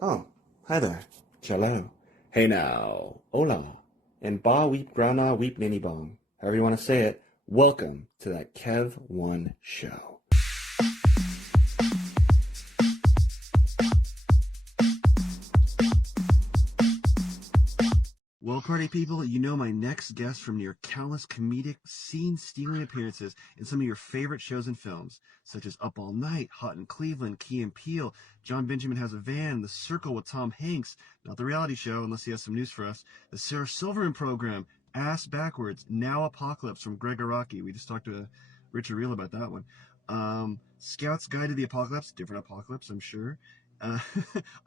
Oh, hi there. Cello. Hey now. Hola. And ba weep grana weep ninny bong. However you want to say it. Welcome to that Kev1 show. Well, party people, you know my next guest from your countless comedic scene-stealing appearances in some of your favorite shows and films, such as Up All Night, Hot in Cleveland, Key and Peele, John Benjamin Has a Van, The Circle with Tom Hanks, not the reality show, unless he has some news for us, the Sarah Silverman program, Ass Backwards, Now Apocalypse from Greg Araki. We just talked to Richard Reel about that one. Scout's Guide to the Apocalypse, different apocalypse, I'm sure. Uh,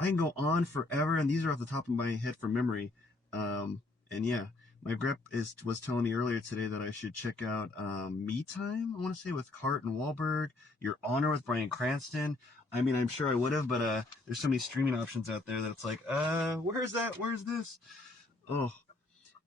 I can go on forever, and these are off the top of my head from memory. And yeah, my grep was telling me earlier today that I should check out Me Time, I want to say, with Hart and Wahlberg, Your Honor with Bryan Cranston. I mean, I'm sure I would have, but there's so many streaming options out there that it's like, where's that? Where's this? Oh,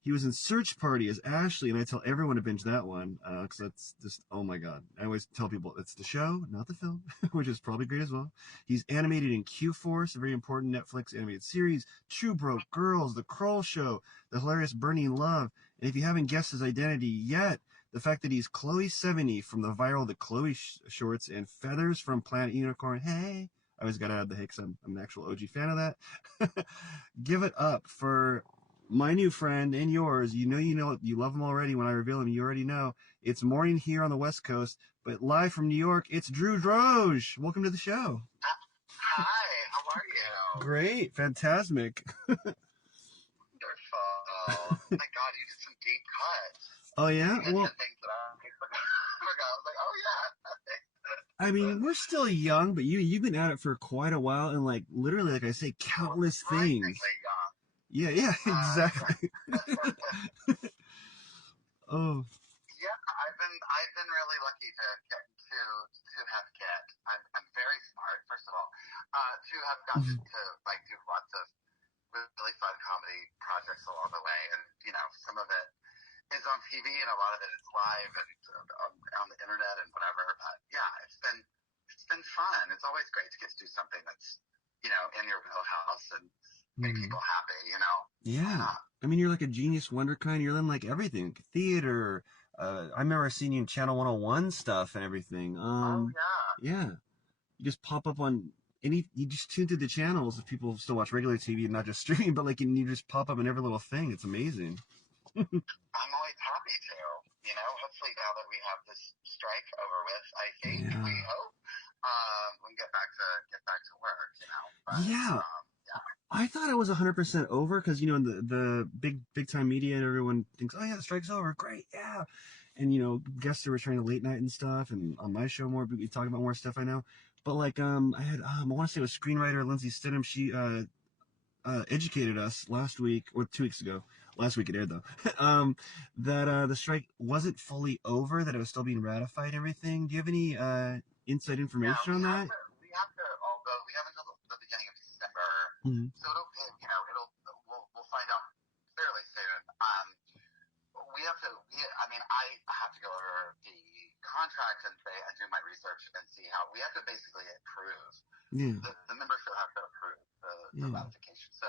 he was in Search Party as Ashley, and I tell everyone to binge that one because that's just, oh my god. I always tell people it's the show, not the film, which is probably great as well. He's animated in Q-Force, a very important Netflix animated series, Two Broke Girls, The Kroll Show, the hilarious Burning Love, and if you haven't guessed his identity yet, the fact that he's Chloe Sevigny from the viral The Chloe Shorts and Feathers from Planet Unicorn. Hey! I always gotta add the hey because I'm an actual OG fan of that. Give it up for my new friend and yours. You love him already. When I reveal him, you already know. It's morning here on the West Coast, but live from New York, it's Drew Droege. Welcome to the show. Hi, how are you? Great, fantastic. Wonderful. My God, you did some deep cuts. Oh yeah, You well, mentioned things that I forgot. I was like, oh yeah. I mean, we're still young, but you've been at it for quite a while, and like literally, like I say, countless things. Surprisingly young. Yeah, Yeah. exactly. Oh. Yeah, I've been really lucky to get to have get. I'm very smart, first of all. To have gotten to like do lots of really fun comedy projects along the way, and some of it is on TV and a lot of it is live and on the internet and whatever. But yeah, it's been fun. It's always great to get to do something that's in your wheelhouse and make people happy. Yeah. I mean, you're like a genius wonderkind. You're in like everything, theater. I remember seeing you in Channel 101 stuff and everything. Oh yeah. Yeah. You just pop up on you just tune to the channels if people still watch regular TV and not just stream, but like, and you just pop up in every little thing. It's amazing. I'm always happy to. Hopefully now that we have this strike over with, I think we Yeah. hope we can get back to work. But Yeah. yeah. I thought it was 100% over because in the big time media and everyone thinks, oh yeah, the strike's over, great, yeah, and guests are returning to late night and stuff, and on my show more we talk about more stuff I know, but like I had I want to say it was screenwriter Lindsay Stidham. She educated us last week or 2 weeks ago. Last week it aired though. That the strike wasn't fully over, that it was still being ratified and everything. Do you have any inside Yeah, information we on have that? to. We have to. Although we have until the beginning of December, Mm-hmm. so we'll find out fairly soon. We have to. I mean, I have to go over the contract and do my research and see how we have to basically approve. Yeah. The membership have to approve the Yeah. ratification. So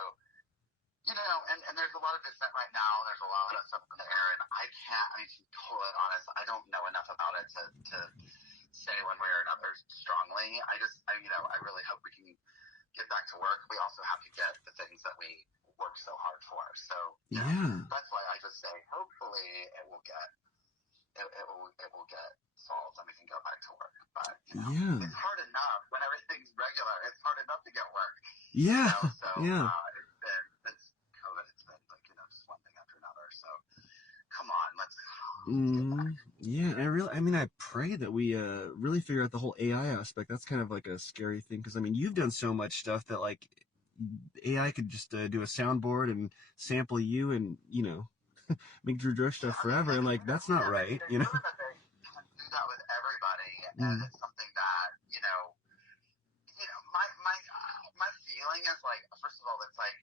and there's a lot of dissent right now. There's a lot of stuff in the air, and I can't. I mean, to be totally honest, I don't know enough about it to say one way or another strongly. I really hope we can get back to work. We also have to get the things that we work so hard for. So Yeah. that's why I just say hopefully it will get solved and we can go back to work. But Yeah. it's hard enough when everything's regular. It's hard enough to get work. Yeah. So Yeah. it's COVID. It's been like just one thing after another. So come on, let's get back. Yeah, I mean, I pray that we really figure out the whole AI aspect. That's kind of like a scary thing because I mean, you've done so much stuff that like AI could just do a soundboard and sample you and make Drew Droege stuff Yeah, I mean, forever, and like that's not right, they proven that they can do that with everybody, and Mm. it's something that my feeling is like, first of all, it's like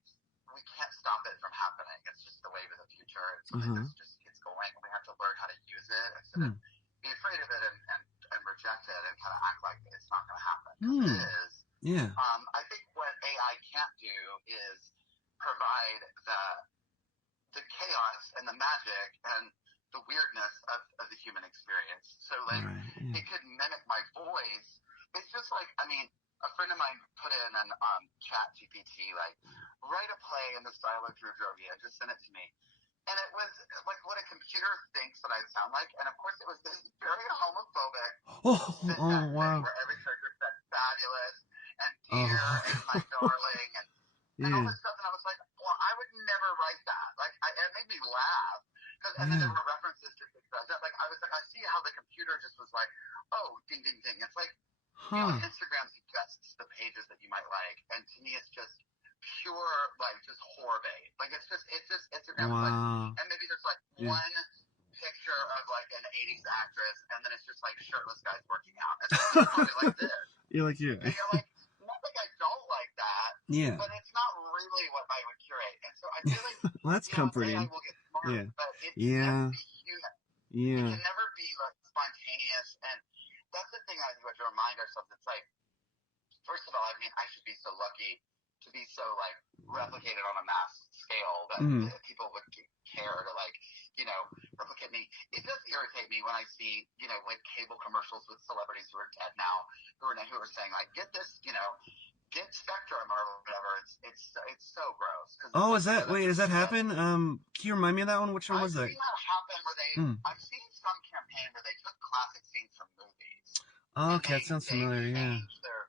we can't stop it from happening. It's just the wave of the future. It's something Uh-huh. that's just it's going. We have to learn how to use it instead of Hmm. be afraid of it and reject it and kind of act like it's not going to happen because it Hmm. is. Yeah. I think what AI AI can't do is provide the chaos and the magic and the weirdness of the human experience. So like it could mimic my voice. It's just like, I mean, a friend of mine put in an chat GPT, like, write a play in the style of Drew Droege and just send it to me. And it was like what a computer thinks that I sound like. And of course it was this very homophobic syntax thing where every character said fabulous and dear and my darling and all this stuff. And I was like, well, I would never write that. Like, it made me laugh. And then there were references to things like that. Like, I was like, I see how the computer just was like, oh, ding, ding, ding. It's like, you know, Instagram suggests the pages that you might like. And to me, it's just pure, like, just horror bait. Like, it's just Instagram. Like, and maybe there's like one picture of like an 80s actress, and then it's just like shirtless guys working out. And so it's probably like this. You're like, yeah. And you're like, not like I don't like that. Yeah. But it's not really what I would curate. And so I feel like well, that's comforting. AI will get smarter, but it can never be human. Yeah. It can never be like spontaneous. And that's the thing I think we have to remind ourselves. It's like, first of all, I mean, I should be so lucky to be so like replicated on a mass scale that people would care to like, you know, replicate me. It does irritate me when I see, you know, like cable commercials with celebrities who are dead now, who are saying like, get this, you know, get Spectrum or whatever. It's so gross. Oh, is that, wait, does that happen? Can you remind me of that one? Which one was that? I've seen that happen where they, I've seen some campaign where they took classic scenes from movies. Oh, okay, that sounds familiar, yeah. Their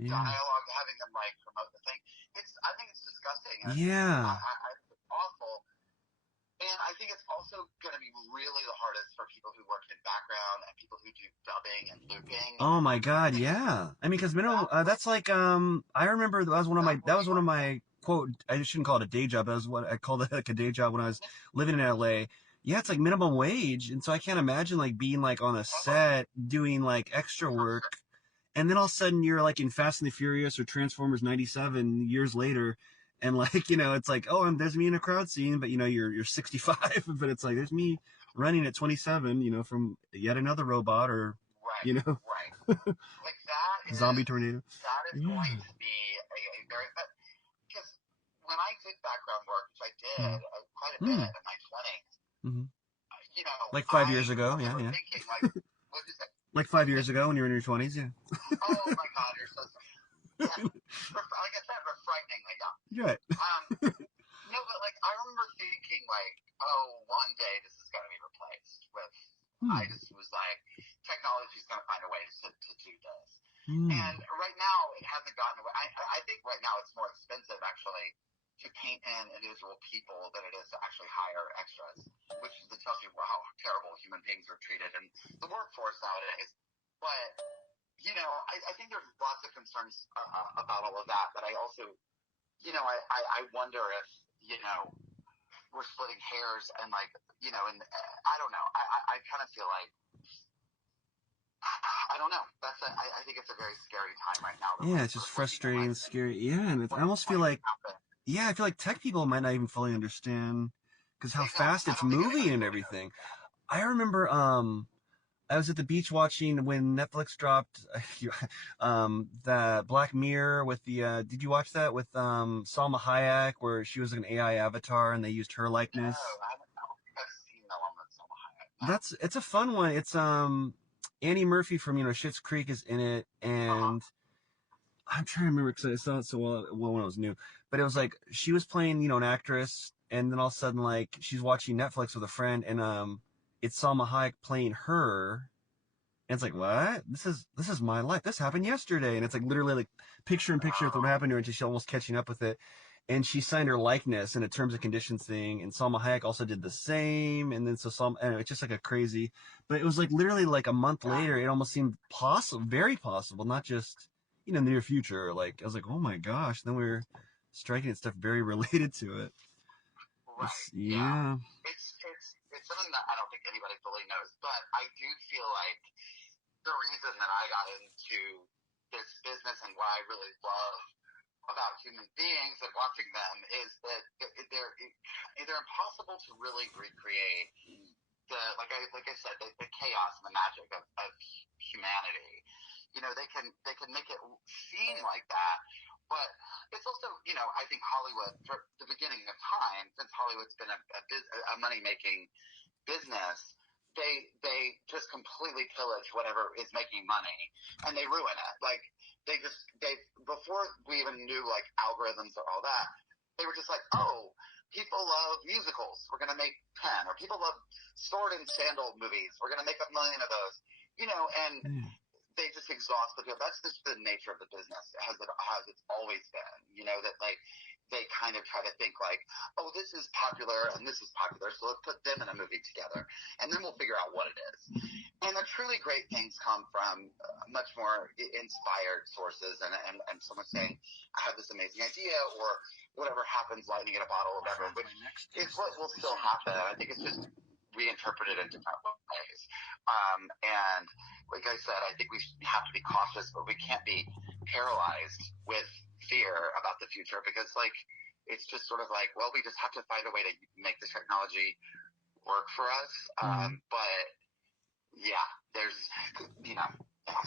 dialogue, having them like promote the thing. I think it's disgusting. And it's awful. And I think it's also going to be really the hardest for people who work in background and people who do dubbing and looping. Oh my God, yeah. I mean, because that's like I remember that was one of my quote. I shouldn't call it a day job. That was what I called it, like a day job when I was living in LA. Yeah, it's like minimum wage, and so I can't imagine like being like on a set doing like extra work, and then all of a sudden you're like in Fast and the Furious or Transformers '97 years later. And like, you know, it's like, oh, and there's me in a crowd scene, but you know, you're 65, but it's like, there's me running at 27, you know, from yet another robot or, you know, like that zombie tornado. That is going to be a very, because when I did background work, which I did quite a bit in my 20s, you know, like 5 years ago, yeah. Thinking, like, what did you say? Like 5 years ago when you were in your 20s, yeah. Oh my God, you're so sorry. Yeah. Like I said, we're frighteningly young. Right. No, but like I remember thinking like, oh, one day this is going to be replaced with. I just was like, technology's going to find a way to do this. And right now it hasn't gotten away. I think right now it's more expensive actually to paint in individual people than it is to actually hire extras, which tells you how terrible human beings are treated in the workforce nowadays. But you know, I think there's lots of concerns about all of that, but I also, you know, I wonder if, you know, we're splitting hairs and like, you know, and I don't know. I kind of feel like, I don't know. I think it's a very scary time right now. Yeah, it's just frustrating and scary. Yeah, and I almost feel like, I feel like tech people might not even fully understand because how fast it's moving and everything. I remember, I was at the beach watching when Netflix dropped the Black Mirror with the, did you watch that with Salma Hayek where she was an AI avatar and they used her likeness? No, I haven't seen that one with Salma Hayek. It's a fun one. It's Annie Murphy from, you know, Schitt's Creek is in it, and I'm trying to remember because I saw it so well when I was new, but it was like she was playing, you know, an actress, and then all of a sudden like she's watching Netflix with a friend, and it's Salma Hayek playing her. And it's like, what? This is my life. This happened yesterday. And it's like literally like picture in picture with what happened to her, and she's almost catching up with it. And she signed her likeness in a terms and conditions thing. And Salma Hayek also did the same. And then anyway, it's just like a crazy, but it was like literally like a month later, it almost seemed possible, very possible, not just, you know, near future. Like, I was like, oh my gosh. Then we were striking at stuff very related to it. Right. Yeah. It's something that I don't think anybody fully knows, but I do feel like the reason that I got into this business and what I really love about human beings and watching them is that they're impossible to really recreate like I said, the chaos and the magic of humanity. You know, they can make it seem like that, But it's also, I think Hollywood, for the beginning of time, since Hollywood's been a money making business, they just completely pillage whatever is making money, and they ruin it. Like they before we even knew like algorithms or all that, they were just like, oh, people love musicals, we're gonna make 10, or people love sword and sandal movies, we're gonna make 1,000,000 of those, and they just exhaust the people. That's just the nature of the business. Has it's always been, that like they kind of try to think like, oh, this is popular and this is popular, so let's put them in a movie together, and then we'll figure out what it is. And the truly great things come from much more inspired sources, and someone saying, I have this amazing idea, or whatever happens, lightning in a bottle, or whatever, which is what will still happen. I think it's just reinterpreted in different ways. And like I said, I think we have to be cautious, but we can't be paralyzed with fear about the future, because like it's just sort of like, well, we just have to find a way to make this technology work for us. But yeah, there's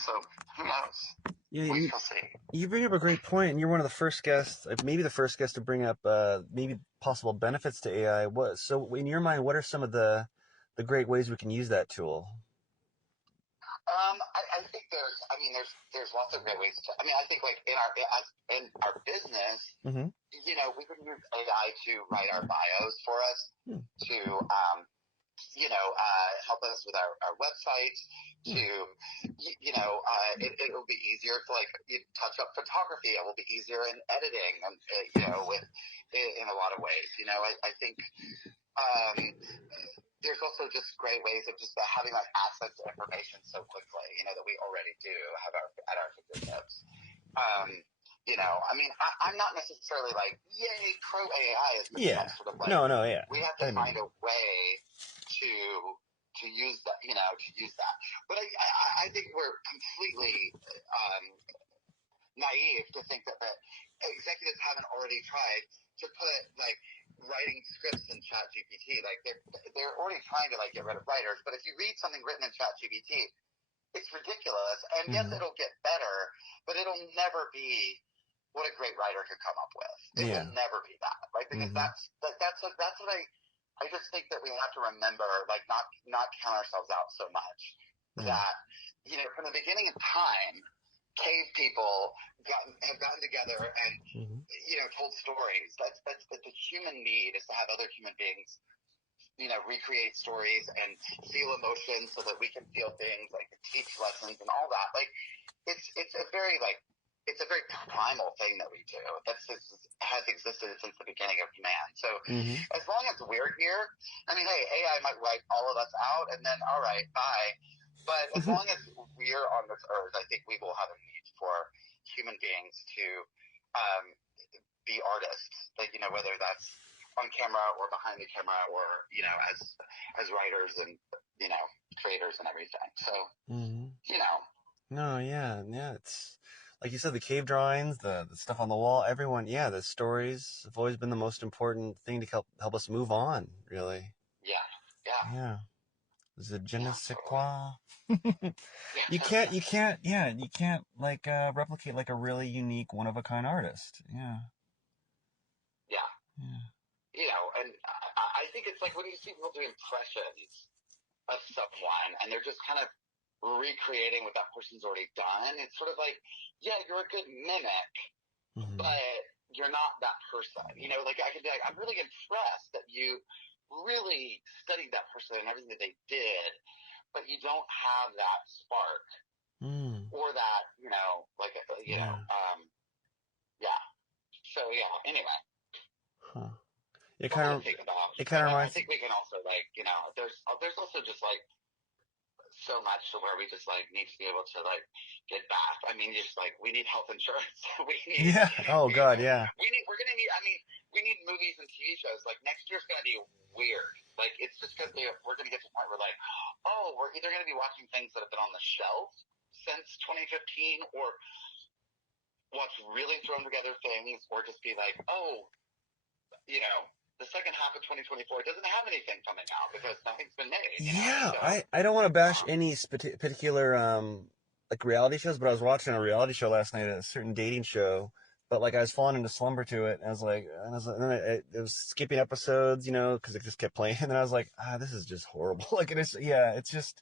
so who knows? Yeah, We shall see. you bring up a great point, and you're one of the first guests, maybe the first guest to bring up maybe possible benefits to AI. So in your mind, what are some of the great ways we can use that tool? I think there's lots of great ways to. I think like in our business, we can use AI to write our bios for us, to help us with our website, to it will be easier to like touch up photography. It will be easier in editing, and with in a lot of ways. I think. There's also just great ways of just having like access to information so quickly, that we already do have at our fingertips. I'm not necessarily like, yay, pro AI is sort of like, yeah. We have to find a way to use that, to use that. But I think we're completely naive to think that executives haven't already tried to put like writing scripts in ChatGPT. Like they're already trying to like get rid of writers, but if you read something written in ChatGPT, it's ridiculous. And yes, it'll get better, but it'll never be what a great writer could come up with. It will never be that, right? Because that's what I just think that we have to remember, like not count ourselves out so much. That from the beginning of time, cave people have gotten together and told stories. That's the human need, is to have other human beings recreate stories and feel emotions so that we can feel things, like teach lessons and all that. Like it's a very primal thing that we do. Has existed since the beginning of man. So as long as we're here, hey, AI might wipe all of us out, and then all right, bye. But as long as we're on this earth, I think we will have a need for human beings to be artists. Like, whether that's on camera or behind the camera, or as writers and creators and everything. So No, yeah. It's like you said, the cave drawings, the stuff on the wall. Everyone, the stories have always been the most important thing to help us move on. Really. Yeah. The je ne sais quoi. You can't like replicate like a really unique, one of a kind artist. Yeah. And I think it's like when you see people do impressions of someone, and they're just kind of recreating what that person's already done. It's sort of like, yeah, you're a good mimic, but you're not that person. Like I could be like, I'm really impressed that you really studied that person and everything that they did, but you don't have that spark or that, So anyway. It kind of reminds. I think we can also there's also just like so much to where we just like need to be able to like get back. Just like we need health insurance. We need Oh God, yeah. We need movies and TV shows. Like next year's gonna be weird. Like it's just because we're gonna get to the point where like, oh, we're either gonna be watching things that have been on the shelf since 2015, or watch really thrown together things, or just be like, oh, the second half of 2024 doesn't have anything coming out because nothing's been made. I don't want to bash any particular like reality shows, but I was watching a reality show last night, a certain dating show but like I was falling into slumber to it. And and then it was skipping episodes, because it just kept playing. And then I was like, this is just horrible. Like it's just,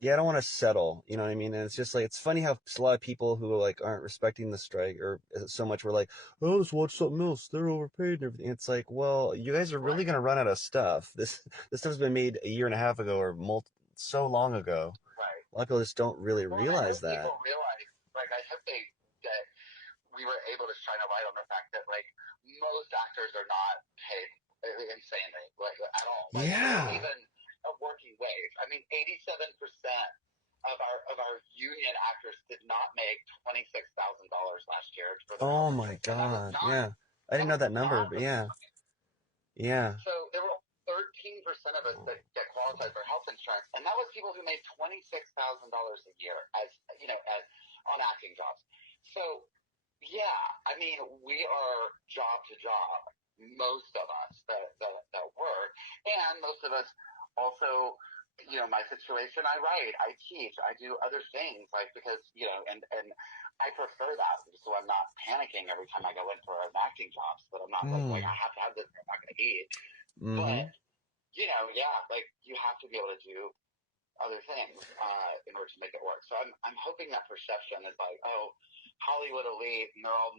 yeah, I don't want to settle. You know what I mean? And it's just like it's funny how a lot of people who like aren't respecting the strike or so much were like, oh, let's watch something else. They're overpaid and everything. It's like, well, you guys are really gonna run out of stuff. This stuff's been made a year and a half ago or so long ago. Right. A lot of people just don't really Well, and I realize hope that. people realize, like, I hope that we were able to shine a light on the fact that, like, most actors are not paid insanely, like, at all. Like, Yeah. even a working wage. I mean, 87% of our union actors did not make $26,000 last year for their Oh health my insurance, and God. Yeah. I didn't that know was that number, not but the yeah. Yeah. so there were 13% of us that get qualified for health insurance, and that was people who made $26,000 a year as on acting jobs. So yeah, I mean we are job to job, most of us that work, and most of us also. My situation, I write, I teach, I do other things, like, because, and I prefer that, so I'm not panicking every time I go in for an acting job, so that I'm not like I Mm. have to have this, I'm not going to eat. Mm-hmm. But yeah, like you have to be able to do other things in order to make it work. So I'm hoping that perception is like, oh, Hollywood elite, and they're all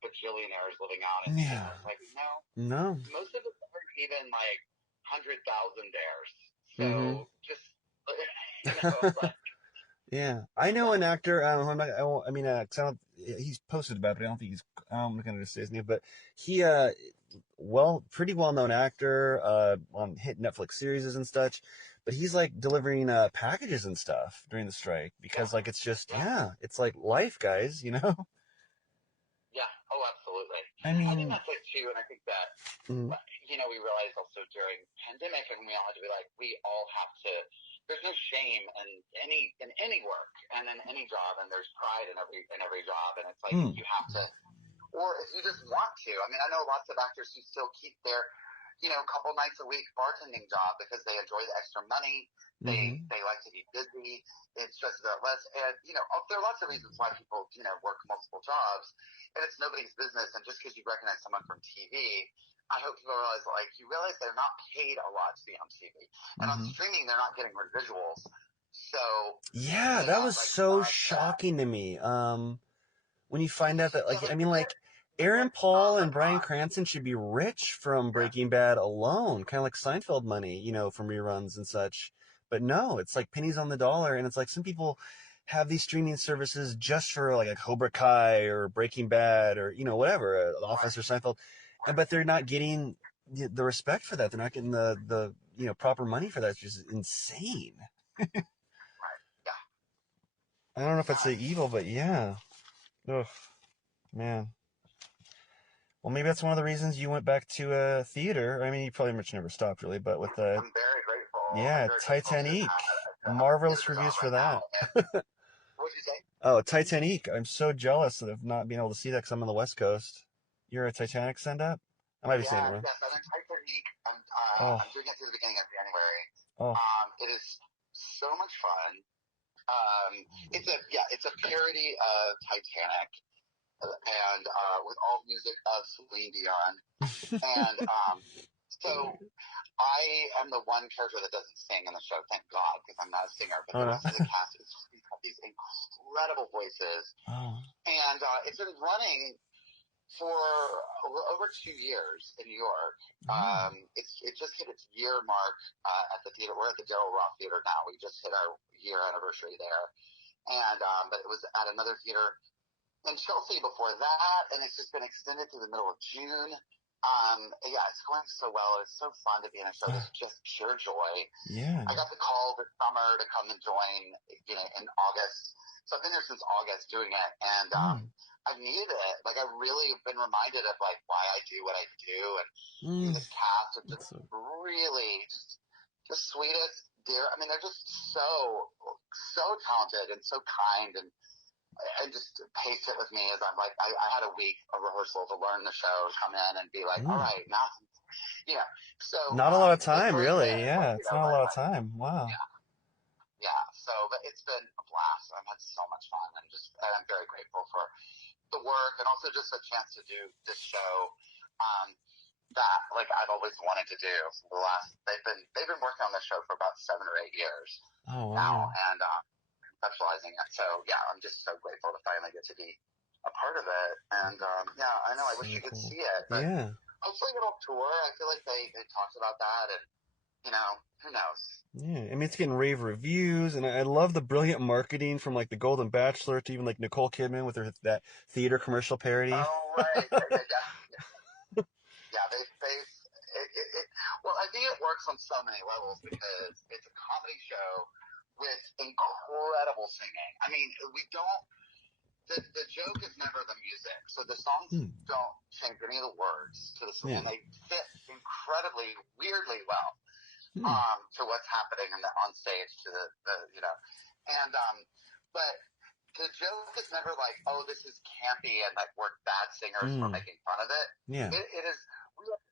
bajillionaires living out in Yeah. It's like, no, No. most of us aren't even like 100,000-aires. Mm-hmm. So just like Yeah, I know an actor. I'm not, I, won't, I mean, 'cause I don't, he's posted about it, but I don't think I'm not going to say his name, but he, pretty well known actor, on hit Netflix series and such. But he's like delivering packages and stuff during the strike because, yeah, like, it's just, yeah. yeah, it's like life, guys. Yeah. Oh, absolutely. I I think mean, that's like too, and I think that mm, we realized also during pandemic, and we all had to be like, we all have to. There's no shame in any work and in any job, and there's pride in every job, and it's like mm, you have to, or if you just want to. I mean, I know lots of actors who still keep their couple nights a week bartending job because they enjoy the extra money. mm-hmm, They like to be busy. It stresses out less, and there are lots of reasons why people work multiple jobs, and it's nobody's business. And just because you recognize someone from TV, I hope people realize you realize they're not paid a lot to be on TV, and on mm-hmm. streaming they're not getting residuals. So Yeah, that was like so that. shocking to me. When you find out that, like, Yeah, I like mean, like, Aaron what Paul and Red Bryan Rock. Cranston should be rich from Yeah, Breaking Bad alone, kind of like Seinfeld money, from reruns and such. But no, it's like pennies on the dollar, and it's like some people have these streaming services just for like a Cobra Kai or Breaking Bad or whatever, The Office right, or Seinfeld, and right, but they're not getting the respect for that. They're not getting the proper money for that. It's just insane. right. Yeah, I don't know if it's yeah. the evil, but yeah. Ugh, man. Well, maybe that's one of the reasons you went back to theater. I mean, you probably much never stopped really, but with I'm very grateful. I'm yeah, very grateful Titanique. to have a Marvelous theater job reviews for right now. that. And what did you say? Oh, Titanique. I'm so jealous of not being able to see that because I'm on the West Coast. You're a Titanic send up? I might be saying it Yes, wrong. yes. I'm in Titanique. Oh, I'm doing it through the beginning of January. oh. It is so much fun. It's a parody of Titanic, and with all music of Celine Dion. And so I am the one character that doesn't sing in the show, thank God, because I'm not a singer. But Oh the no. rest of the cast is these incredible voices, Oh. and it's been running for over 2 years in New York. Oh. It just hit its year mark at the theater. We're at the Darrell Roth Theater now. We just hit our year anniversary there, and but it was at another theater in Chelsea before that, and it's just been extended to the middle of June. Yeah, it's going so well. It's so fun to be in a show that's just pure joy. Yeah. I got the call this summer to come and join, in August. So I've been there since August doing it, and Mm. I've needed it. Like I really have been reminded of like why I do what I do, and Mm. this cast are just That's so. really just the sweetest, dear. I mean, they're just so talented and so kind, and just patient with me as I'm like I had a week of rehearsal to learn the show, come in and be like, all Mm. right, now, you know. So Not a lot of they've time, really really. been like, Yeah, it's not a lot of time. Wow. yeah, yeah. So, but it's been a blast. I've had so much fun, and I'm very grateful for the work and also just a chance to do this show that like I've always wanted to do for the last. They've been working on this show for about 7 or 8 years Oh now, wow. and conceptualizing it. So yeah, I'm just so grateful to finally get to be a part of it. And yeah, I know I wish So you could cool. see it, but Yeah. hopefully it'll tour. I feel like they talked about that, and who knows. Yeah, I mean it's getting rave reviews, and I love the brilliant marketing from like the Golden Bachelor to even like Nicole Kidman with her that theater commercial parody. Oh right, yeah. Yeah, well, I think it works on so many levels because it's a comedy show with incredible singing. I mean, we don't, the joke is never the music. So the songs Hmm. don't change any of the words to the song, Yeah. and they fit incredibly, weirdly well, Hmm. to what's happening on stage to and, but the joke is never like, oh, this is campy and like we're bad singers and we're Hmm. making fun of it. Yeah. It is.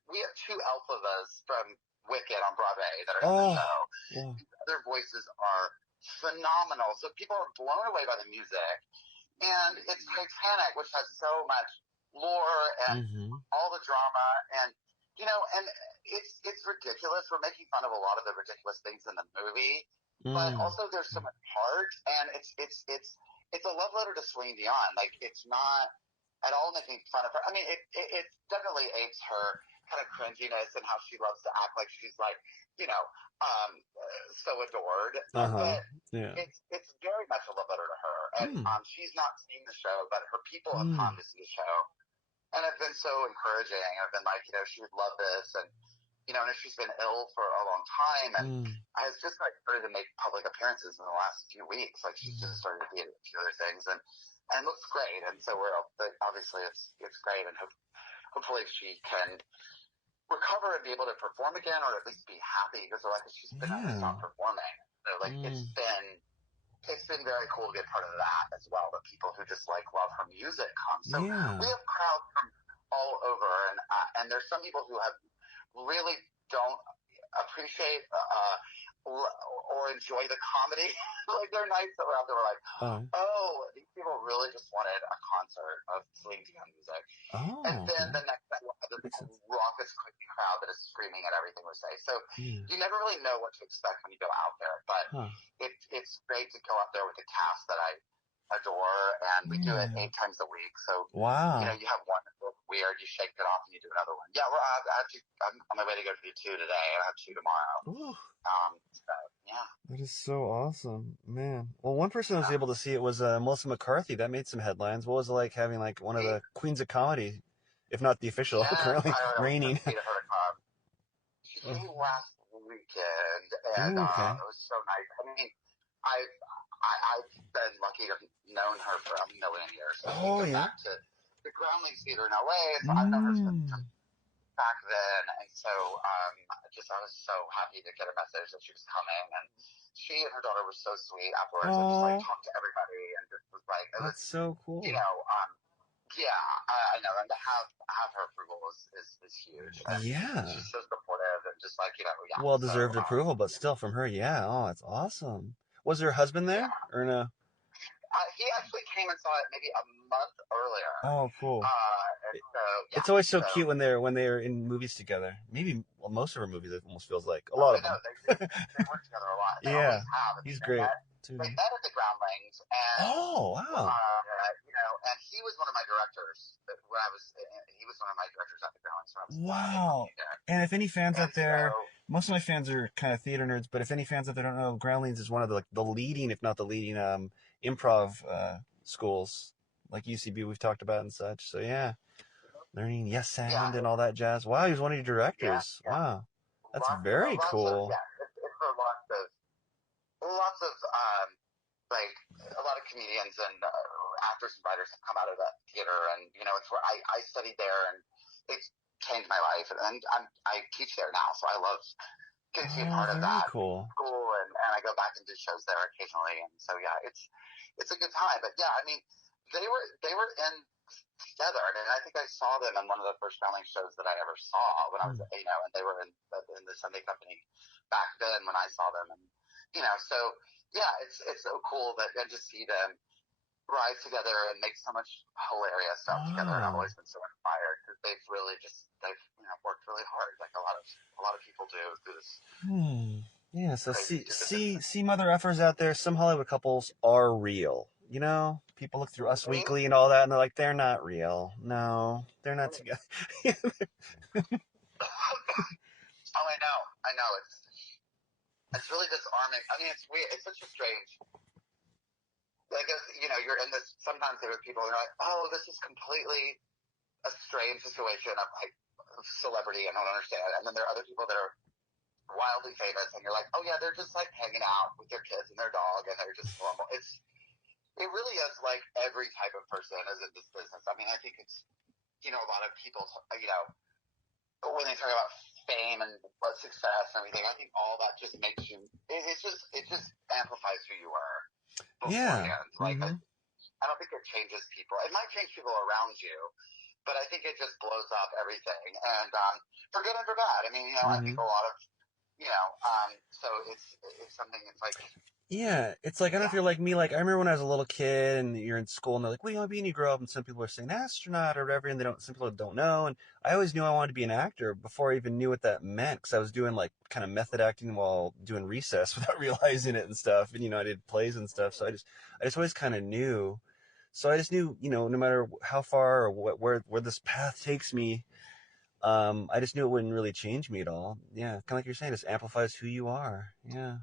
We have two alphas from Wicked on Broadway that are in the Oh. show. Well. Their voices are phenomenal, so people are blown away by the music. And it's Titanic, which has so much lore and Mm-hmm. all the drama, and and it's ridiculous. We're making fun of a lot of the ridiculous things in the movie, but Mm. also there's so much heart, and it's a love letter to Celine Dion. Like it's not at all making fun of her. I mean, it definitely apes her kind of cringiness and how she loves to act like she's like you know so adored, Uh-huh. but Yeah. it's very much a love letter to her. And Hmm. she's not seen the show, but her people have Hmm. come to see the show and have been so encouraging. I've been like, she would love this, and and she's been ill for a long time, and Hmm. has just like started to make public appearances in the last few weeks. Like she's just started to be in a few other things, and looks great. And so obviously it's great, and hopefully she can recover and be able to perform again, or at least be happy because like she's been having to Yeah. stop performing. So like Mm. it's been very cool to be a part of that as well. The people who just like love her music come. So Yeah. we have crowds from all over, and there's some people who have really don't appreciate or enjoy the comedy. Like there are nights that we're out there, we're like, Oh. oh, these people really just wanted a concert of Celine Dion music. And Oh. then Okay. the next night we'll have this Makes sense. raucous, crazy crowd that is screaming at everything we say. So Yeah. you never really know what to expect when you go out there, but Huh. it's great to go out there with a cast that I adore, and we do it Yeah. 8 times a week. So Wow. you have one that's weird, you shake it off, and you do another one. Yeah, I'm on my way to go do 2 today. I have 2 tomorrow. Ooh, So, yeah. that is so awesome, man. Well, one person I was Yeah. able to see it was Melissa McCarthy. That made some headlines. What was it like having like one of the queens of comedy, if not the official, Yes, currently I was so reigning? sweet of her to come. She Oh, came last weekend, and ooh, okay. it was so nice. I mean, I've been lucky to have known her for a million years. So we Oh go yeah. back to the Groundlings Theater in LA, so I've known her since Mm. back then, and so I was so happy to get a message that she was coming, and she and her daughter were so sweet afterwards, and just like Oh, talked to everybody, and just was like, it was, that's so you cool. know, yeah, I know, and to have her approval is huge, and Yeah. she's so supportive, and just like yeah, Well so deserved approval, but still from her, yeah. Oh, that's awesome. Was her husband there yeah. or no? He actually came and saw it maybe a month earlier, Oh, cool. and so It's yeah, always so so cute when they're in movies together. Maybe well, most of her movies, it almost feels like a oh, lot I of know them. they work together a lot. They Yeah, always have. I mean, he's great too. they met at the Groundlings, and Oh wow. and he was one of my directors when I was. He was one of my directors at the Groundlings when I was a Wow. company there. And if any fans And out there, so most of my fans are kind of theater nerds, but if any fans out there don't know, Groundlings is one of the like the leading, if not the leading, improv schools like UCB we've talked about and such. So yeah, learning yes yeah, and all that jazz. Wow, he's one of your yeah, directors. yeah. Wow, that's very Lots of cool. yeah. It's for lots of like a lot of comedians and actors and writers have come out of that theater, and it's where I studied there, and it's changed my life, and I teach there now, so I love getting to be a Oh, part of very that cool. school, and I go back and do shows there occasionally, and so yeah, it's a good time. But yeah, I mean, they were in together. I mean, I think I saw them in one of the first Groundling shows that I ever saw when I was, Hmm. and they were in the Sunday Company back then when I saw them, and so yeah, it's so cool that and to see them ride together and make so much hilarious stuff together. And I've Oh. always been so inspired because they've worked really hard, like a lot of people do through this Yeah, so crazy stupid business. see mother effers out there, some Hollywood couples are real. You know? People look through Us Mm-hmm. Weekly and all that and they're like, they're not real. No, they're not together. Oh, I know. It's really disarming. I mean, it's weird. It's such a strange. Like, you're in this. Sometimes there are people who are like, "Oh, this is completely a strange situation of like celebrity," and I don't understand. And then there are other people that are wildly famous, and you're like, "Oh yeah, they're just like hanging out with their kids and their dog, and they're just normal." It really is like every type of person is in this business. I mean, I think it's a lot of people, when they talk about fame and success and everything, I think all that just makes you. It just amplifies who you are Yeah. beforehand. Like Mm-hmm. I don't think it changes people. It might change people around you, but I think it just blows up everything, and for good and for bad. I mean, I Mm-hmm. think a lot of so it's something. It's like Yeah, it's like I don't know if yeah, you're like me. Like I remember when I was a little kid, and you're in school, and they're like, "What do you want to be?" And you grow up, and some people are saying astronaut or whatever, and they don't. Some people don't know. And I always knew I wanted to be an actor before I even knew what that meant, because I was doing like kind of method acting while doing recess without realizing it and stuff. And I did plays and stuff, so I just always kind of knew. So I just knew, no matter how far or where this path takes me, I just knew it wouldn't really change me at all. Yeah, kind of like you're saying, it just amplifies who you are. Yeah.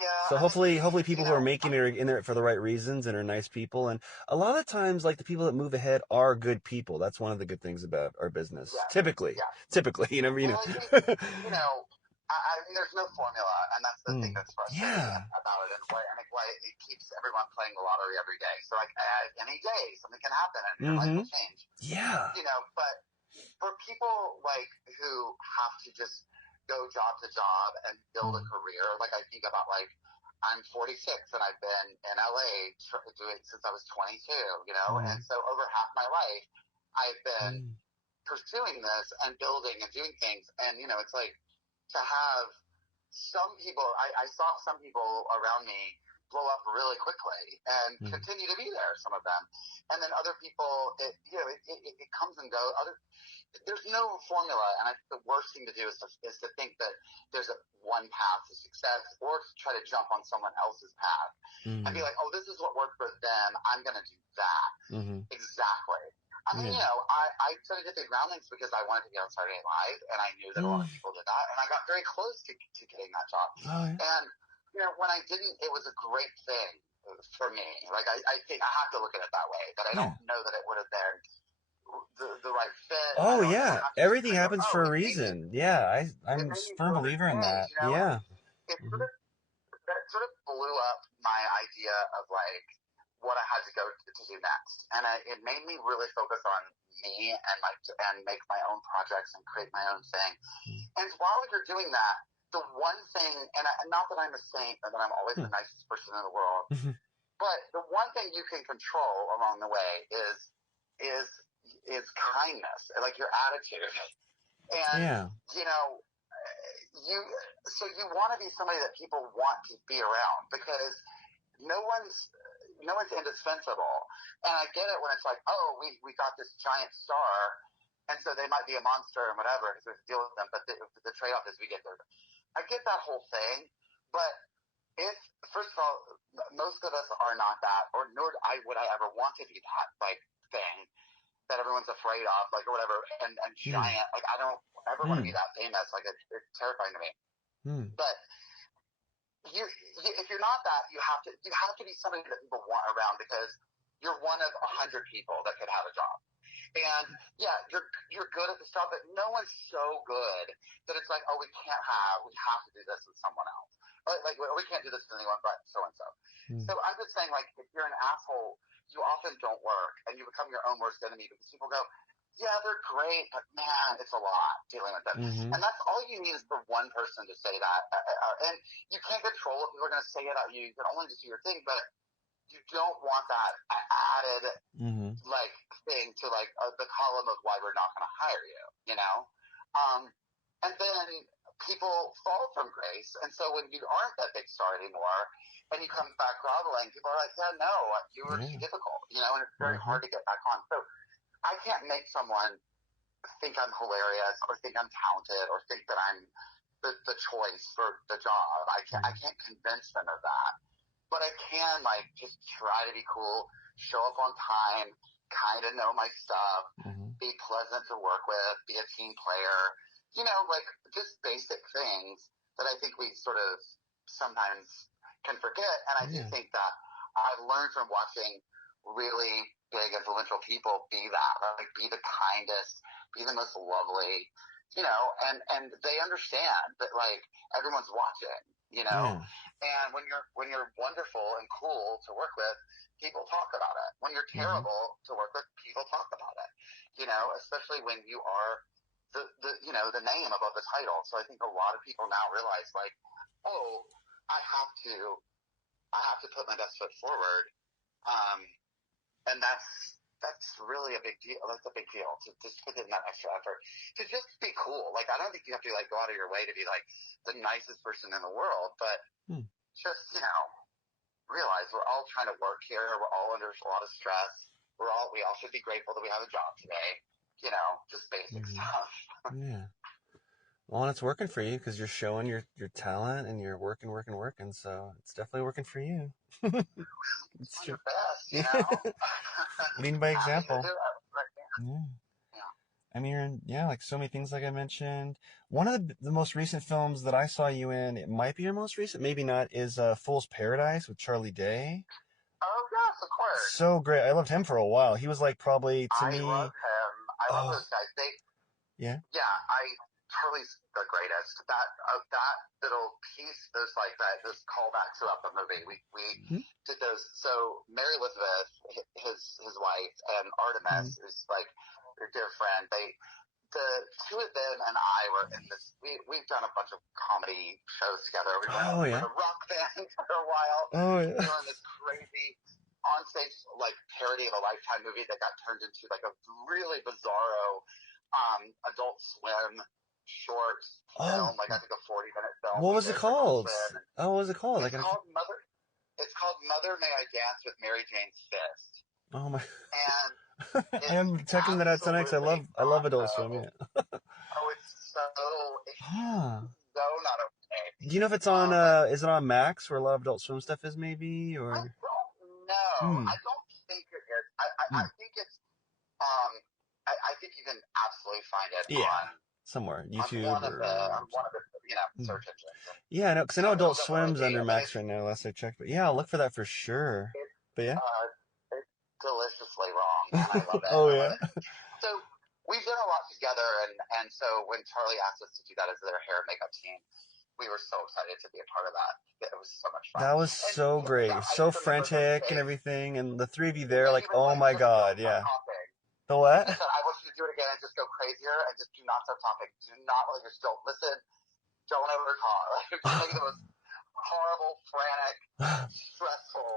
yeah. So I mean, hopefully people who are making it are in there for the right reasons and are nice people. And a lot of the times, like the people that move ahead are good people. That's one of the good things about our business. yeah, Typically, yeah. typically, And I think I mean, there's no formula, and that's the thing that's frustrating Yeah. about it, and why it keeps everyone playing the lottery every day. So like any day, something can happen, and your life Mm-hmm. will change. Yeah. But for people like who have to just go job to job and build a Mm-hmm. career, like I think about like I'm 46 and I've been in LA doing since I was 22, and so over half my life I've been Mm-hmm. pursuing this and building and doing things, and it's like to have some people. I saw some people around me blow up really quickly and continue to be there. Some of them, and then other people, it comes and goes. There's no formula, and I think the worst thing to do is to think that there's one path to success, or to try to jump on someone else's path and be Mm-hmm. like, oh, this is what worked for them. I'm going to do that. Mm-hmm. Exactly. I mean, Yeah. I started to do Groundlings because I wanted to be on Saturday Night Live, and I knew that a lot Mm. of people did that, and I got very close to getting that job. Oh yeah. And when I didn't, it was a great thing for me. Like I think I have to look at it that way. That I Yeah. don't know that it would have been the right fit, and I Oh don't yeah. have to just Everything kind of go, happens oh, for a it made me reason. Yeah. it I'm a made me firm feel this believer in way, that. and Yeah. it Mm-hmm. that sort of blew up my idea of like what I had to go to do next, and it made me really focus on me and make my own projects and create my own thing. And while you're doing that, the one thing, and not that I'm a saint or that I'm always the nicest person in the world, Mm-hmm. but the one thing you can control along the way is kindness, like your attitude, and Yeah. you know you you want to be somebody that people want to be around because no one's no one's indispensable. And I get it when it's like, oh, we got this giant star, and so they might be a monster and whatever because we have to deal with them. But the trade off is we get there. I get that whole thing, but if first of all, most of us are not that, or nor would I ever want to be that like thing that everyone's afraid of, like or whatever, and Mm. giant. Like I don't ever want to be Mm. that famous. Like it's terrifying to me. Mm. But if you're not that, you have to be somebody that people want around because you're one of 100 people that could have a job. And yeah, you're good at this job, but no one's so good that it's like, oh, we have to do this with someone else. Like we can't do this with anyone but so and so. Mm. So I'm just saying, like, if you're an asshole, you often don't work, and you become your own worst enemy because people go, yeah, they're great, but man, it's a lot dealing with them. Mm-hmm. And that's all you need is for one person to say that. And you can't control if people are going to say it out. You can only just do your thing, but you don't want that added Mm-hmm. like thing to like the column of why we're not going to hire you. And then people fall from grace. And so when you aren't that big star anymore and you come back groveling, people are like, yeah, no, you were too Yeah. difficult, and it's very Mm-hmm. hard to get back on. So I can't make someone think I'm hilarious or think I'm talented or think that I'm the choice for the job. I can't convince them of that. But I can just try to be cool, show up on time, kind of know my stuff, Mm-hmm. be pleasant to work with, be a team player, just basic things that I think we sort of sometimes can forget. And I do Yeah. think that I've learned from watching really big influential people be that, be the kindest, be the most lovely, and they understand that everyone's watching. Yeah. And when you're wonderful and cool to work with, people talk about it. When you're Mm-hmm. terrible to work with, people talk about it. Especially when you are the name above the title. So I think a lot of people now realize oh, I have to put my best foot forward. Um, and that's really a big deal. That's a big deal to just put in that extra effort to just be cool. I don't think you have to go out of your way to be the nicest person in the world, but Hmm. just realize we're all trying to work here. We're all under a lot of stress. We all should be grateful that we have a job today. Just basic Mm-hmm. stuff. Yeah. Well, and it's working for you because you're showing your talent and you're working. So it's definitely working for you. It's Do true. your best, Yeah. Leading by Happy to example. do it right now. Yeah. Yeah. I mean, you're in, yeah, like so many things, like I mentioned. One of the most recent films that I saw you in, it might be your most recent, maybe not, is Fool's Paradise with Charlie Day. Oh yes, of course. So great. I loved him for a while. He was like probably to I love me, him. I love oh, those guys. yeah. Yeah, Charlie's the greatest. That little piece, those callbacks throughout the movie. We Hmm. did those. So Mary Elizabeth, his wife, and Hmm. Artemis is your dear friend. The two of them and I were in this. We've done a bunch of comedy shows together. Oh, We were yeah. in a rock band for a while. Oh, We yeah. were in this crazy onstage parody of a Lifetime movie that got turned into a really bizarro Adult Swim short Oh, film, I think a 40-minute film what we was it did for Adult called? Swim. And Oh, what was it called? it's called Mother. It's called Mother May I Dance with Mary Jane's Fist, oh my. and I it's am checking that out tonight because absolutely I love not Adult Swim, so. yeah. Oh, it's Huh. so not okay. Do you know if it's on But is it on Max where a lot of Adult Swim stuff is, maybe, I or don't know. hmm. I don't think it is. I Hmm. think it's um. I think you can absolutely find it Yeah, somewhere YouTube or on one of the hmm. search engines, and Yeah, I know, because I know it'll Adult definitely Swim's be. under I mean, Max right now. Last I checked, but yeah, I'll look for that for sure. it's But yeah. uh, it's deliciously wrong, and I love it. Oh I yeah. love it. So we've done a lot together, and so when Charlie asked us to do that as their hair and makeup team, we were so excited to be a part of that. It was so much fun. That was And so great, I so just remember the frantic and face. everything, and the three of you there, Yeah, like, he was oh like, my just don't god, stop yeah. talking. The He what? just said, I want you to do it again and just go crazier and just do not stop talking. Do not just don't listen. Don't ever talk. It's just the most horrible, frantic, stressful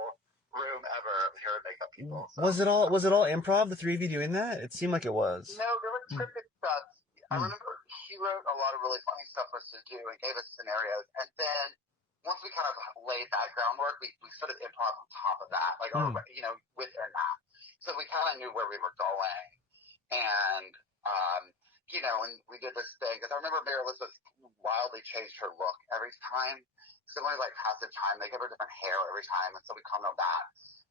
room ever of hair and makeup people. So Was it all improv? The three of you doing that? It seemed like it was. no, there was Mm. scripted stuff. I Mm. remember he wrote a lot of really funny stuff for us to do and gave us scenarios. And then once we kind of laid that groundwork, we sort of improv on top of that, Mm. within that. So we kind of knew where we were going. And, and we did this thing. Because I remember Mary Elizabeth wildly changed her look every time. Similar like Passive Time, they give her different hair every time. And so we commented on that.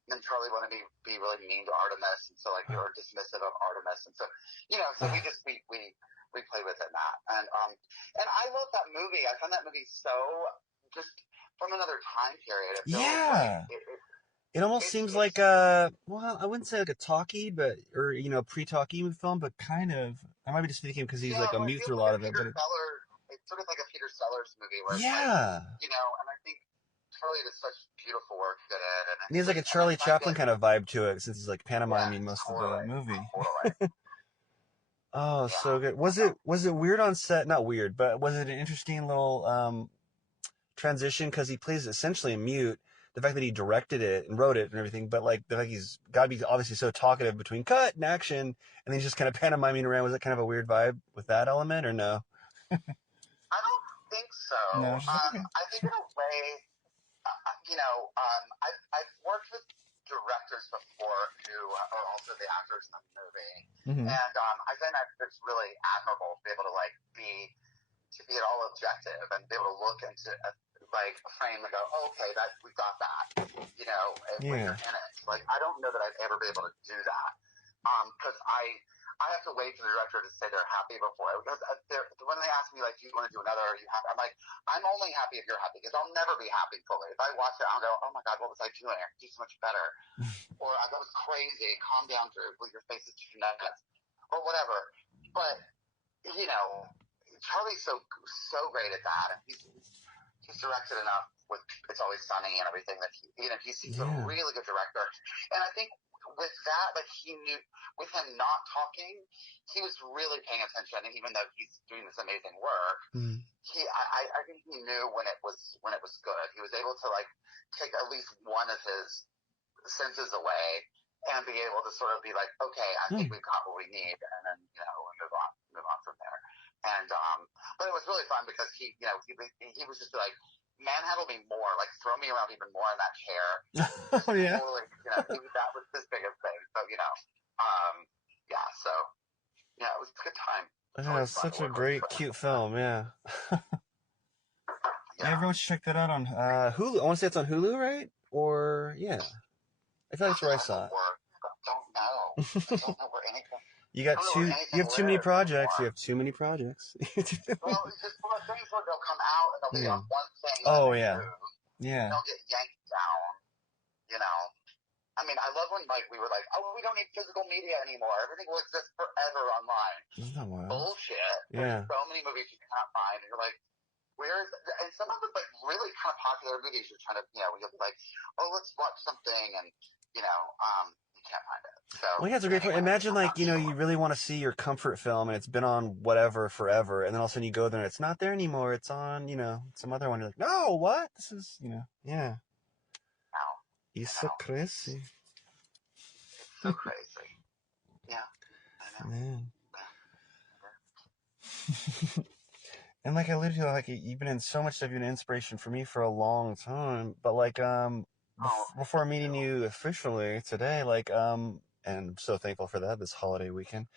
And then Charlie wanted to be really mean to Artemis. And so they were dismissive of Artemis. And so, so we play within that. And I love that movie. I found that movie so just from another time period. It feels like Yeah. It almost seems like it's well, I wouldn't say like a talkie, but or pre-talkie film, but kind of. I might be just thinking because he's yeah, like a well, it mute feels through a like lot a of it, Peter but Sellers. It's sort of like a Peter Sellers movie where it's yeah, and I think Charlie did such beautiful work in it, and and he it's has like just a and I Charlie find Chaplin it kind of vibe to it since he's like yes, pantomiming most of the totally, movie. totally, Oh, yeah. so good. Was it weird on set? Not weird, but was it an interesting little transition because he plays essentially a mute. The fact that he directed it and wrote it and everything, but like the fact he's got to be obviously so talkative between cut and action, and then he's just kind of pantomiming around. Was it kind of a weird vibe with that element or no? I don't. So, No, she's like, okay. I think in a way, I've worked with directors before who are also the actors in the movie, and I find that it's really admirable to be able to be at all objective and be able to look into a frame and go, oh, okay, that we got that, when you're in it. Like, I don't know that I'd ever be able to do that, because I have to wait for the director to say they're happy before. Because when they ask me, like, do you want to do another? Are you happy? I'm like, I'm only happy if you're happy, because I'll never be happy fully. If I watch it, I'll go, oh my God, what was I doing? I could do so much better. Or that was crazy. Calm down, Drew. Your face is too nuts. Or whatever. But, Charlie's so great at that. And he's directed enough with It's Always Sunny and everything that he's a really good director. And I think with that, he knew, with him not talking, he was really paying attention, even though he's doing this amazing work. I think he knew when it was good. He was able to take at least one of his senses away and be able to sort of be like, okay, I think we've got what we need, and then move on from there. And but it was really fun because he was just like, manhandle me more, throw me around even more in that chair. Oh yeah. Totally, that was his biggest thing. So so it was a good time. Yeah, it's such a great, cute film. Yeah. Yeah, everyone should check that out on Hulu. I want to say it's on Hulu, right? Or I thought that's where I saw it. Don't know. I don't know where anything. You have too many projects. You have too many projects. Well, it's just one of those things where they'll come out and they'll be on one thing. Oh yeah. Yeah. They'll get yanked down. I mean, I love when we were like, oh, we don't need physical media anymore. Everything will exist forever online. Isn't that wild? Bullshit. Yeah. There's so many movies you cannot find, and you're like, where's? And some of them really kind of popular movies. You're trying to, you'll be like, oh, let's watch something, and you can't find it. So, well, yeah, it's a great point. Imagine you really want to see your comfort film, and it's been on whatever forever, and then all of a sudden you go there and it's not there anymore. It's on, some other one. You're like, no, what? This is, yeah. It's so crazy. It's so crazy. Yeah, I know. Man. And I alluded to, you've been in so much stuff. You've been an inspiration for me for a long time. But before meeting you officially today, and I'm so thankful for that this holiday weekend.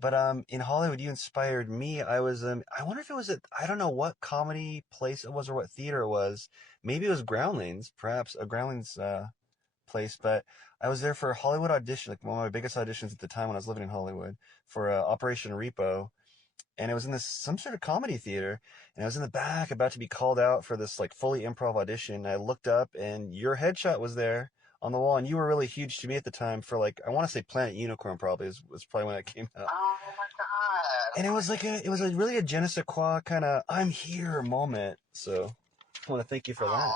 But in Hollywood, you inspired me. I wonder if it was I don't know what comedy place it was or what theater it was. Maybe it was Groundlings, perhaps a Groundlings place. But I was there for a Hollywood audition, one of my biggest auditions at the time when I was living in Hollywood, for Operation Repo. And it was in some sort of comedy theater, and I was in the back about to be called out for this fully improv audition. And I looked up, and your headshot was there on the wall, and you were really huge to me at the time for I want to say Planet Unicorn probably was probably when that came out. Oh my God. And it was really a je ne sais quoi kind of I'm here moment. So I want to thank you for that.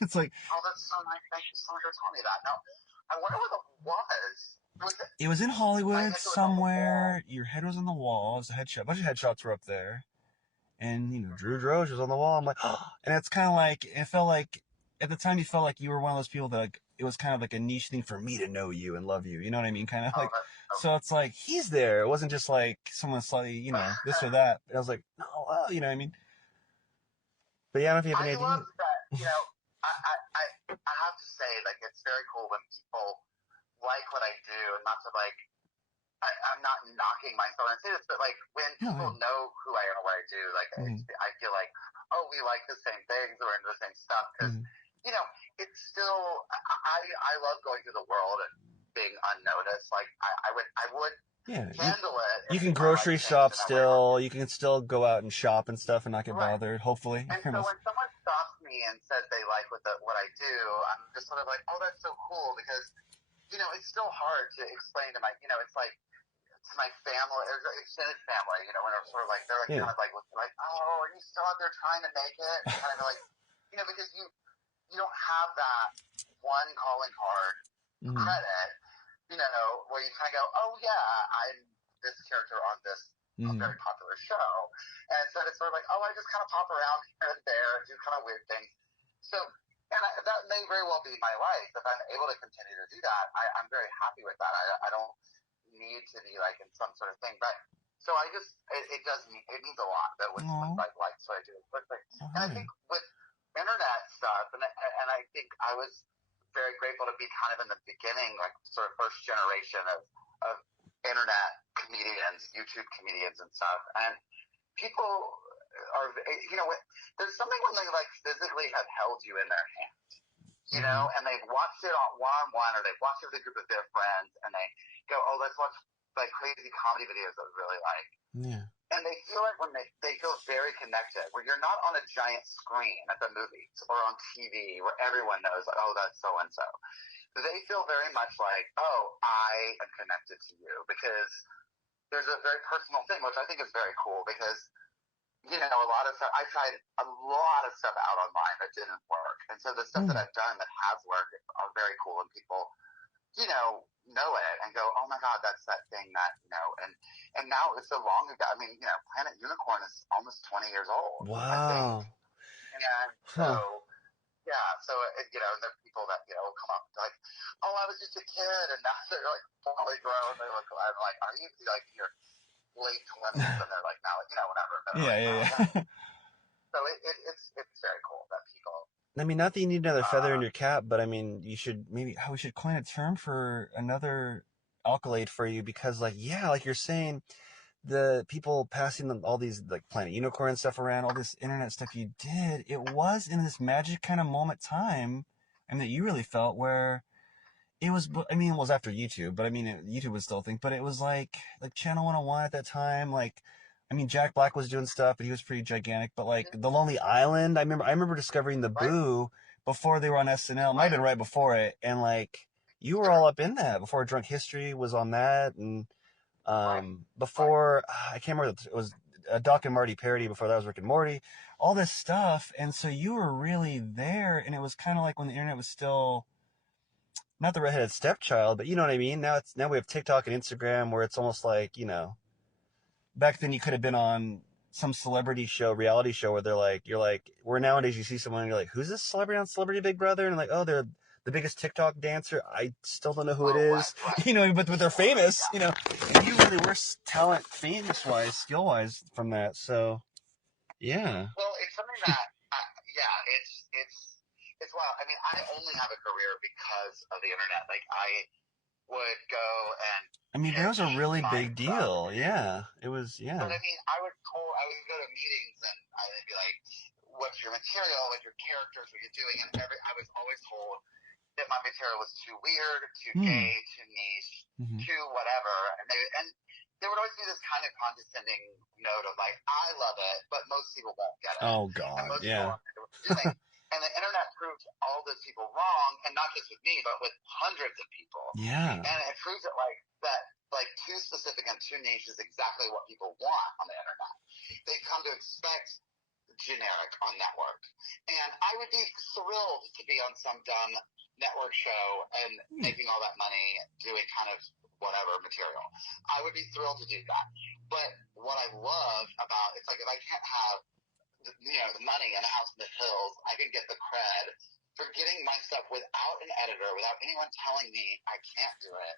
It's oh, that's so nice. Thank you so much for telling me that. No, I wonder what it was. It was in Hollywood somewhere. Your head was on the wall. It was a headshot. A bunch of headshots were up there. And, Drew Droege was on the wall. I'm like, oh. And it's kind of it felt like, at the time you felt like you were one of those people that, it was kind of a niche thing for me to know you and love you. You know what I mean? Kind of so it's he's there. It wasn't just someone slightly, this or that. I was like, oh, well, you know what I mean? But yeah, I don't know if you have any idea. I love that, I have to say, it's very cool when people like what I do, and not to I'm not knocking myself and say this, but when people know who I am and what I do, I feel oh, we like the same things, we're into the same stuff, because it's still I love going through the world and being unnoticed. I would handle it. You can grocery shop still. You can still go out and shop and stuff and not get bothered. Hopefully. And so when someone stops me and says they like what I do, I'm just sort of oh, that's so cool, because it's still hard to explain to my, to my family, or extended family, when they're sort of they're kind of oh, are you still out there trying to make it? And kind of because you don't have that one calling card credit, where you kind of go, oh yeah, I'm this character on this very popular show. And so it's sort of oh, I just kind of pop around here and there and do kind of weird things. So, that may very well be my life. If I'm able to continue to do that, I'm very happy with that. I don't need to be in some sort of thing. But So it does mean, it means a lot that when someone Oh, likes what I do. oh, And I yeah. think with internet stuff, and I think I was very grateful to be kind of in the beginning, like sort of first generation of internet comedians, YouTube comedians and stuff. And people are, there's something when they like physically have held you in their hand, Mm-hmm. and they've watched it one on one, or they've watched it with a group of their friends, and they go, oh, let's watch like crazy comedy videos that we really like. Yeah. And they feel like when they feel very connected, where you're not on a giant screen at the movies or on TV where everyone knows, like, oh, that's so and so. They feel very much like, oh, I am connected to you, because there's a very personal thing, which I think is very cool, because a lot of stuff, I tried a lot of stuff out online that didn't work. And so the stuff that Mm. I've done that has worked are very cool, and people, know it and go, oh my God, that's that thing that, and now it's so long ago. I mean, Planet Unicorn is almost 20 years old, I think. Wow. And so, Huh. yeah, so, and there are people that, will come up and be like, oh, I was just a kid, and now they're like fully grown. I'm like, are you like in your late 20s? And they're like, now, whatever. But they're Yeah, like, oh, yeah, yeah. yeah. So it's very cool that people, I mean, not that you need another feather in uh, your cap, but I mean, you should maybe, we should coin a term for another accolade for you because, like, yeah, like you're saying, the people passing them all these like Planet Unicorn stuff around, all this internet stuff you did, it was in this magic kind of moment time, and that you really felt where it was. I mean, it was after YouTube, but I mean, YouTube was still a thing. But it was like Channel 101 at that time. Like, I mean, Jack Black was doing stuff, but he was pretty gigantic. But like the Lonely Island, I remember discovering the right, Boo before they were on SNL. It might have right, been right before it, and like you were sure, all up in that before Drunk History was on that, and right, right. before I can't remember, it was a Doc and Marty parody before that was Rick and Morty, all this stuff, and so you were really there, and it was kind of like when the internet was still not the redheaded stepchild, but you know what I mean. Now we have TikTok and Instagram where it's almost like back then you could have been on some celebrity show, reality show where you're like, where nowadays you see someone and you're like, who's this celebrity on Celebrity Big Brother? And like, oh, they're the biggest TikTok dancer. I still don't know who it Oh, is, right, right, but they're sure, famous, yeah. and you really were talent, famous wise, skill wise from that. So yeah. Well, it's something that, yeah, it's wild. I mean, I only have a career because of the internet. Like, I would go and I mean, that was pitch a really my big stuff. deal. Yeah, it was. But Yeah. I mean, I would go to meetings, and I would be like, what's your material? What's your characters? What you're doing? And I was always told that my material was too weird, too Hmm. gay, too niche, Mm-hmm. too whatever. And there would always be this kind of condescending note of like, I love it, but most people won't get it, Oh and God. most people Yeah. won't get what we're doing. And the internet proved all those people wrong, and not just with me, but with hundreds of people. Yeah. And it proves it like too specific and too niche is exactly what people want on the internet. They come to expect generic on network. And I would be thrilled to be on some dumb network show and Yeah. making all that money doing kind of whatever material. I would be thrilled to do that. But what I love about it's like if I can't have the money and a house in the hills, I can get the cred for getting my stuff without an editor, without anyone telling me I can't do it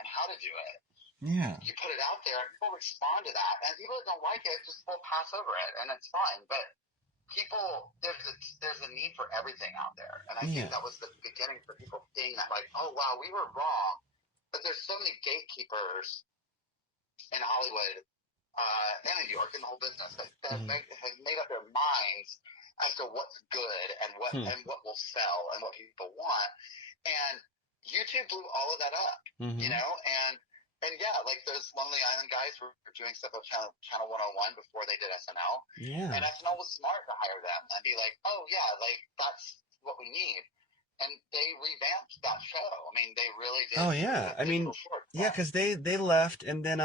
and how to do it. Yeah. You put it out there, and people respond to that, and people that don't like it just will pass over it, and it's fine. But there's a need for everything out there, and I think Yeah. that was the beginning for people seeing that, like, oh wow, we were wrong. But there's so many gatekeepers in Hollywood and in New York in the whole business that Mm-hmm. have made up their minds as to what's good Hmm. and what will sell and what people want. And YouTube blew all of that up, Mm-hmm. and yeah, like those Lonely Island guys were doing stuff on Channel 101 before they did SNL, Yeah. and SNL was smart to hire them and be like, oh yeah, like that's what we need. And they revamped that show. I mean, they really did Oh yeah. a I digital mean, short yeah, film. because they left, and then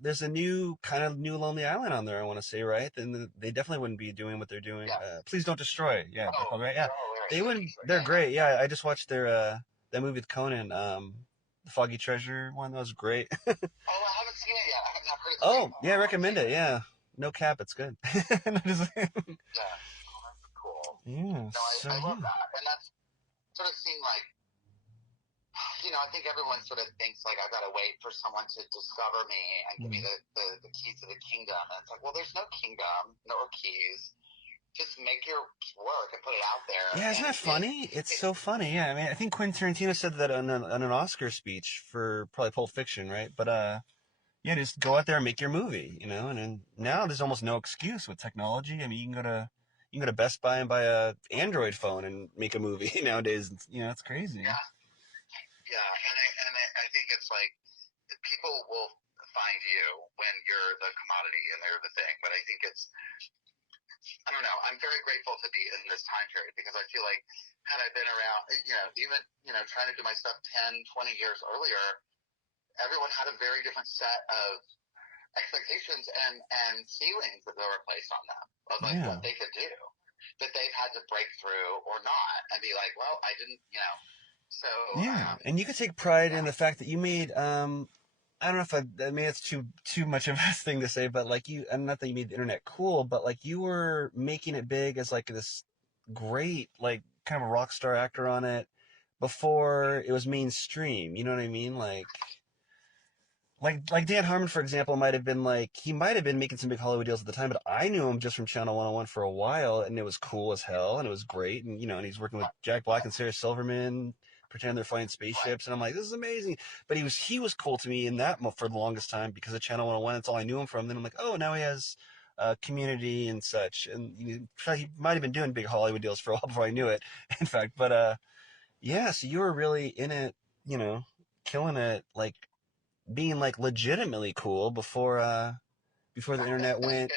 there's a new kind of new Lonely Island on there. I want to say, right? Then they definitely wouldn't be doing what they're doing. Yes. Please don't destroy. Yeah, they're Oh, called right. Yeah, they're they hilarious. wouldn't. They're Yeah, yeah. great. Yeah, I just watched their that movie with Conan, the Foggy Treasure one. That was great. Oh, I haven't seen it yet. I have not heard it's great. Oh Oh, yeah, I want to see recommend it. it. Yeah, no cap, it's good. Yeah. Oh, that's cool. Yeah. No, So I love yeah. that. And that's sort of seemed like, I think everyone sort of thinks like I've got to wait for someone to discover me and give me the keys to the kingdom. And it's like, well, there's no kingdom, nor keys. Just make your work and put it out there. Yeah, isn't And that funny? It's so funny. Yeah, I mean, I think Quentin Tarantino said that on an Oscar speech for probably Pulp Fiction, right? But yeah, just go out there and make your movie, And then now there's almost no excuse with technology. I mean, you can go to Best Buy and buy a Android phone and make a movie nowadays. It's crazy. yeah, yeah, and I think it's like people will find you when you're the commodity and they're the thing. But I think I don't know. I'm very grateful to be in this time period because I feel like had I been around, even trying to do my stuff 10, 20 years earlier, everyone had a very different set of expectations and ceilings that they were placed on them of like Yeah. what they could do that they've had to break through or not and be like, well, I didn't, so Yeah, and you could take pride in yeah. the fact that you made. I don't know if I mean it's too much of a thing to say, but like and not that you made the internet cool, but like you were making it big as like this great, like kind of a rock star actor on it before it was mainstream. You know what I mean? Like Dan Harmon, for example, he might have been making some big Hollywood deals at the time, but I knew him just from Channel 101 for a while, and it was cool as hell, and it was great, and he's working with Jack Black and Sarah Silverman, pretending they're flying spaceships, and I'm like, this is amazing. But he was cool to me in that for the longest time because of Channel 101. That's all I knew him from. Then I'm like, oh, now he has Community and such, and he might have been doing big Hollywood deals for a while before I knew it, in fact. But yeah, so you were really in it, killing it, like being like legitimately cool before the internet went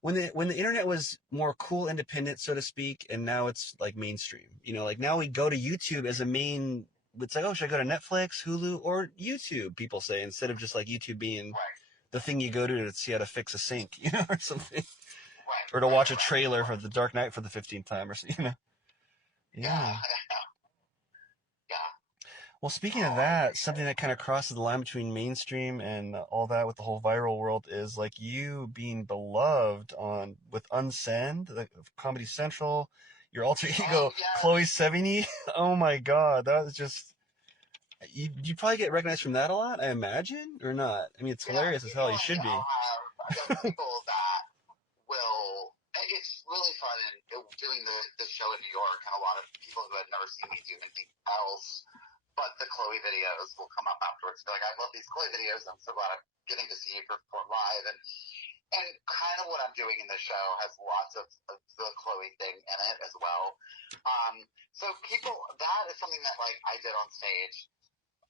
when the internet was more cool independent, so to speak, and now it's like mainstream. Like now we go to YouTube as a main. It's like, oh, should I go to Netflix, Hulu, or YouTube? People say, instead of just like YouTube being the thing you go to see how to fix a sink, or something, or to watch a trailer for The Dark Knight for the 15th time, or something. Yeah. Yeah. Well, speaking of that, something that kind of crosses the line between mainstream and all that with the whole viral world is like you being beloved on with Unsend, the Comedy Central, your alter ego, Chloe Sevigny. Oh my God, that was just you probably get recognized from that a lot, I imagine, or not? I mean, it's hilarious as hell. You should be. I've got people that will. It's really fun doing the show in New York, and a lot of people who had never seen me do anything else but the Chloe videos will come up afterwards. They're like, I love these Chloe videos. I'm so glad I'm getting to see you perform live. And kind of what I'm doing in the show has lots of the Chloe thing in it as well. So that is something that like I did on stage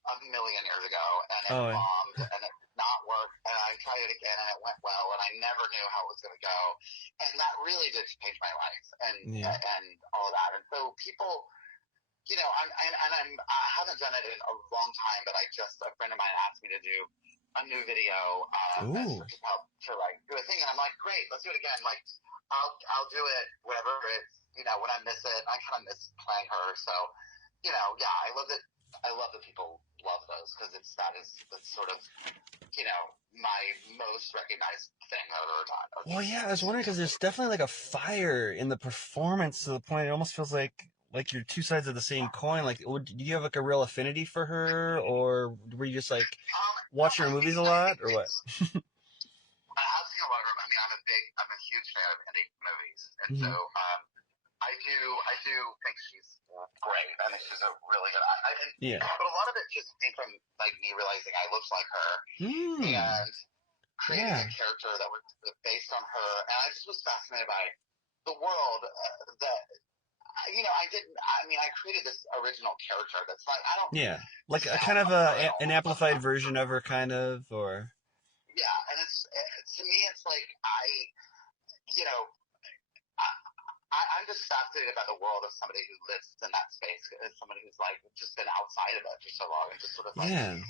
a million years ago, and it bombed, and it did not work, and I tried it again, and it went well, and I never knew how it was going to go, and that really did change my life, and all of that. And so people, I haven't done it in a long time, but a friend of mine asked me to do a new video to help to like do a thing, and I'm like, great, let's do it again. Like, I'll do it whenever it's when I miss it. I kind of miss playing her, so yeah, I love that. I love that people love those because that's sort of my most recognized thing I've ever done. Well, yeah, I was wondering because there's definitely like a fire in the performance to the point it almost feels like you're two sides of the same coin. Like, do you have like a real affinity for her, or were you just like watching her movies a lot, or what? I have seen a lot of her. I mean, I'm a huge fan of indie movies, and so I do think she's great. I think she's a really good. But a lot of it just came from like me realizing I looked like her and creating a character that was based on her, and I just was fascinated by the world that. I didn't. I mean, I created this original character that's like I don't. Yeah, like a kind of an amplified version of her, kind of, or. Yeah, and to me, it's like you know, I'm just fascinated by the world of somebody who lives in that space, as somebody who's like just been outside of it for so long and just sort of like, and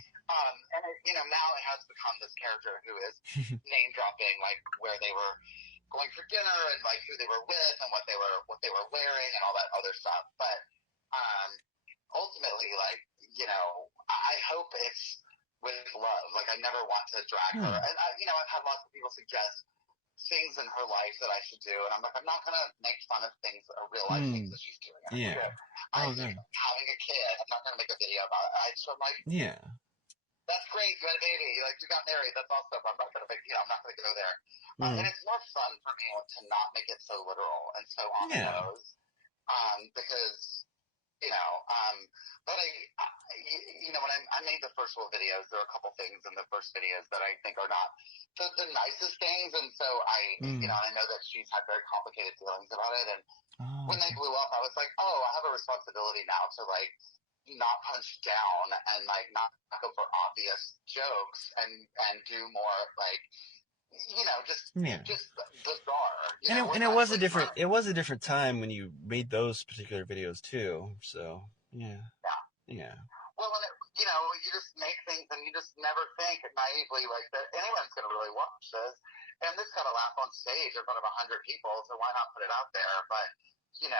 now it has become this character who is name dropping like where they were going for dinner and like who they were with and what they were wearing and all that other stuff. But ultimately, like I hope it's with love. Like I never want to drag her, and I've had lots of people suggest things in her life that I should do, and I'm like, I'm not gonna make fun of things, real life things that she's doing. Yeah. Oh, good. Having a kid, I'm not gonna make a video about it. So I'm like, Yeah. that's great, you had a baby, like you got married, that's awesome. I'm not gonna make, I'm not gonna go there. And it's more fun for me to not make it so literal and so on the nose, because but when I made the first little videos, there are a couple things in the first videos that I think are not the nicest things, and so I know that she's had very complicated feelings about it, and when they blew up, I was like, oh, I have a responsibility now to like not punch down and like not go for obvious jokes and do more like just bizarre. And it was a different time when you made those particular videos too. So yeah. Well, and you just make things and you just never think naively like that anyone's going to really watch this. And this got a laugh on stage in front of 100 people, so why not put it out there? But you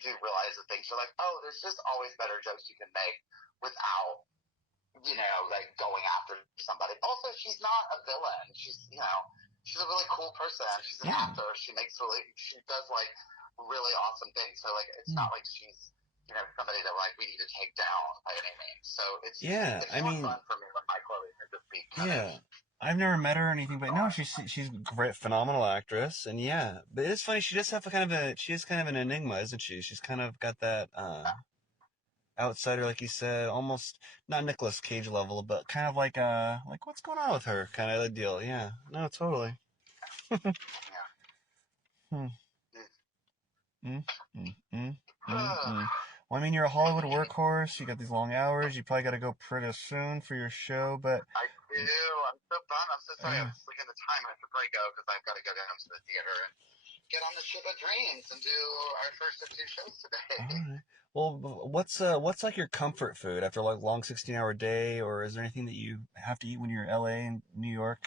do realize that things are like, oh, there's just always better jokes you can make without like going after somebody. Also, she's not a villain. She's a really cool person. She's an actor. She does like really awesome things. So like, it's not like she's somebody that like we need to take down by any means. So it's more fun for me when my Chloe can just be I've never met her or anything, but no, she's a great, phenomenal actress, and but it's funny. She does have she is kind of an enigma, isn't she? She's kind of got that outsider, like you said, almost not Nicolas Cage level, but kind of like what's going on with her kind of a deal. Yeah, no, totally. Well, I mean, you're a Hollywood workhorse. You got these long hours. You probably got to go pretty soon for your show, but I do. I'm so bummed. I'm so sorry. I was looking at the time. I should probably go because I've got to go down to the theater and get on the ship of dreams and do our first of 2 shows today. All right. Well, what's like your comfort food after like long 16-hour day, or is there anything that you have to eat when you're in LA and New York?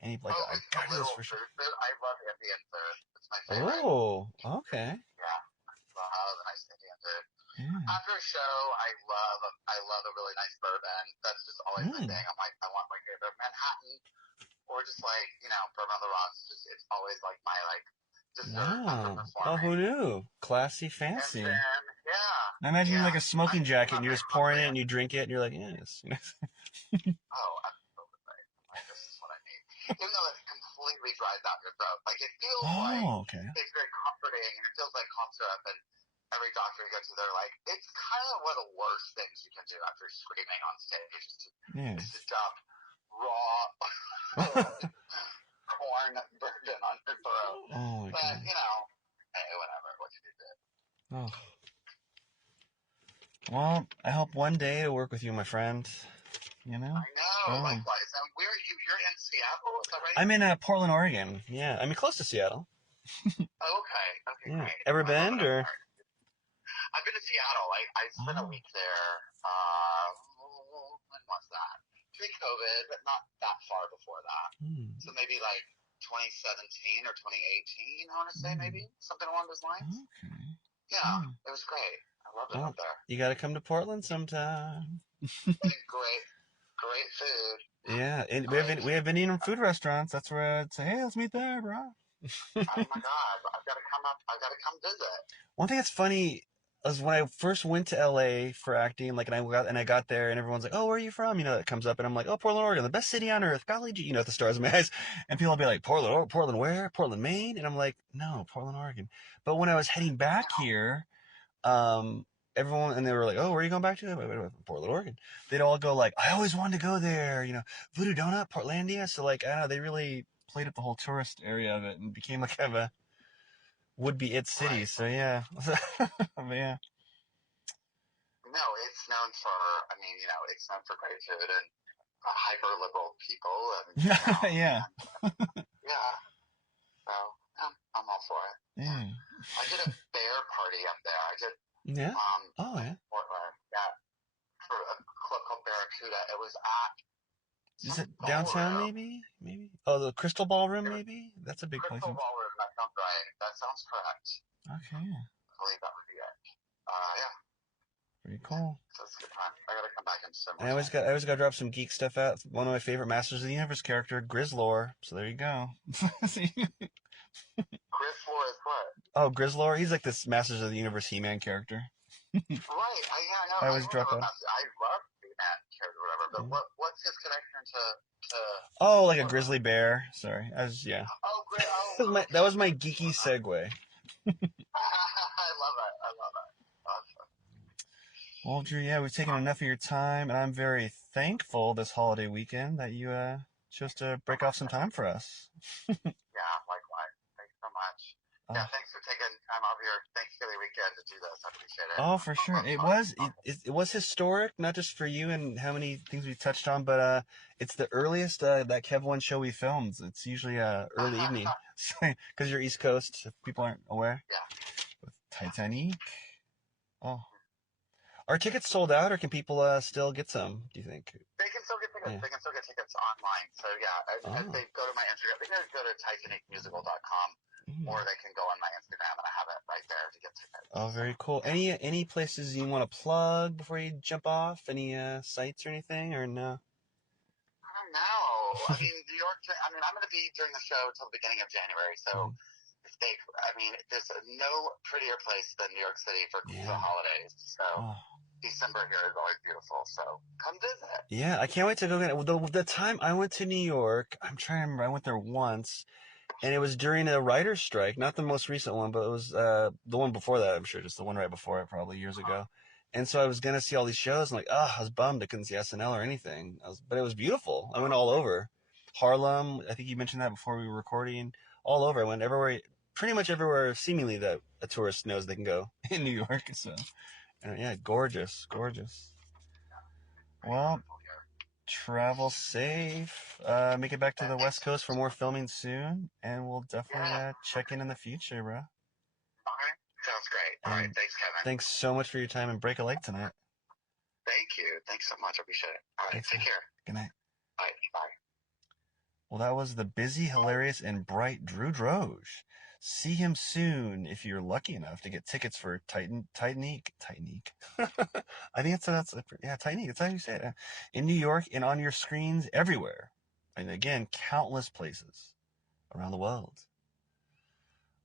Any like I got this for sure. I love Indian food. It's my favorite. Oh, okay. Yeah, I love a nice Indian food. Yeah. After a show, I love a really nice bourbon. That's just always my thing. I'm like, I want my favorite Manhattan, or just like bourbon on the rocks. It's always like my dessert after performing. Oh, who knew? Classy, fancy. And then, I imagine you're like a smoking jacket and you're just pouring it and you drink it and you're like, yes. Oh, absolutely. Like, this is what I need. Even though it completely dries out your throat. Like, it feels it's very comforting, and it feels like cough syrup, and every doctor you go to, they're like, it's kind of one of the worst things you can do after screaming on stage is to dump raw corn bourbon on your throat. But, hey, whatever. What you do. Oh. Well, I hope one day to work with you, my friend. I know, likewise. And where are you? You're in Seattle, is that right? I'm in Portland, Oregon. Yeah, I mean close to Seattle. Okay, great. Ever been or? I've been to Seattle. I spent a week there. When was that? Pre-COVID, but not that far before that. So maybe like 2017 or 2018. I want to say maybe something along those lines. Okay. Yeah, it was great. I loved it up there. You got to come to Portland sometime. Great food. Yeah, and we have Indian food restaurants. That's where I'd say, hey, let's meet there, bro. Oh my God, I've got to come up. I've got to come visit. One thing that's funny is when I first went to LA for acting, like, and I got there, and everyone's like, oh, where are you from? It comes up, and I'm like, oh, Portland, Oregon, the best city on earth. Golly gee, at the stars in my eyes. And people will be like, Portland where? Portland, Maine? And I'm like, no, Portland, Oregon. But when I was heading back here, everyone, and they were like, oh, where are you going back to? Portland, Oregon. They'd all go like, I always wanted to go there, Voodoo Donut, Portlandia. So like, I don't know, they really played up the whole tourist area of it and became like kind of a would-be it city. So yeah. Yeah. No, it's known for, it's known for great food and hyper-liberal people. And, yeah. Yeah. So, I'm all for it. Yeah. I did a bear party up there. I did. Yeah. Portland. Yeah. For a club called Barracuda. It was at. Is it downtown? Maybe. Oh, the Crystal Ballroom. Maybe that's a big place. Crystal Ballroom. That sounds right. That sounds correct. Okay. I believe that would be it. Yeah. Pretty cool. So it's good fun. I gotta come back and spend more I time. always got to drop some geek stuff out. One of my favorite Masters of the Universe character, Grizzlor. So there you go. Chris Floor is what? Oh, Grizzlor. He's like this Masters of the Universe He-Man character. Right. I know. I I always love drop him. out. I love that character, or whatever. But what's his connection to Oh, like a Florida? grizzly bear. Sorry. Yeah. Oh, great. Oh, That okay. was my geeky segue. I love it. I love it. Awesome. Well, Drew, yeah, we've taken enough of your time, and I'm very thankful this holiday weekend that you chose to break off some time for us. Yeah, likewise. Thanks so much. Yeah, Oh, thanks for taking time off your Thanksgiving weekend to do this. I appreciate it. oh, for sure. Fun, It fun, was fun. it was historic, not just for you and how many things we touched on, but it's the earliest that Kev One show we filmed. It's usually early evening, because you're East Coast. If people aren't aware, Yeah. with Titanique. Oh, are tickets sold out, or can people still get some? Do you think? They can still get tickets. Yeah. They can still get tickets online. So yeah, if Oh. they go to my Instagram, they can go to TitaniqueMusical.com, or they can go on my Instagram, and I have it right there to get tickets. Oh, very cool. Any places you want to plug before you jump off? Any sites or anything, or no? I don't know. I mean, New York. I mean, I'm going to be during the show until the beginning of January. So, there's no prettier place than New York City for the Yeah. holidays. So, Oh. December here is always beautiful. So, come visit. Yeah, I can't wait to go get it. The time I went to New York, I'm trying to remember. I went there once, and it was during a writer's strike. Not the most recent one, but it was the one before that. I'm sure just the one right before it, probably years ago. And so I was gonna see all these shows, and like, I was bummed I couldn't see SNL or anything. But it was beautiful. I went all over. Harlem. I think you mentioned that before we were recording. All over. I went everywhere, pretty much everywhere, seemingly that a tourist knows they can go in New York. So, yeah, gorgeous, gorgeous. Well, travel safe. Make it back to the West Coast for more filming soon, and we'll definitely check in the future, bro. Okay. Sounds great. All right. And Thanks, Kevin. thanks so much for your time and break a leg tonight. Thank you. Thanks so much. I appreciate it. All right. Thanks, Take man. care. Good night. All right. Bye. Well, that was the busy, hilarious, and bright Drew Droege. See him soon if you're lucky enough to get tickets for Titanique. I think that's Titanique. That's how you say it. In New York and on your screens everywhere. And again, countless places around the world.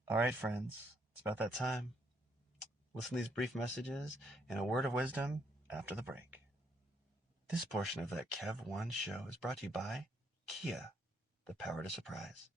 All right, friends, it's about that time. Listen to these brief messages and a word of wisdom after the break. This portion of that Kev One show is brought to you by Kia, the power to surprise.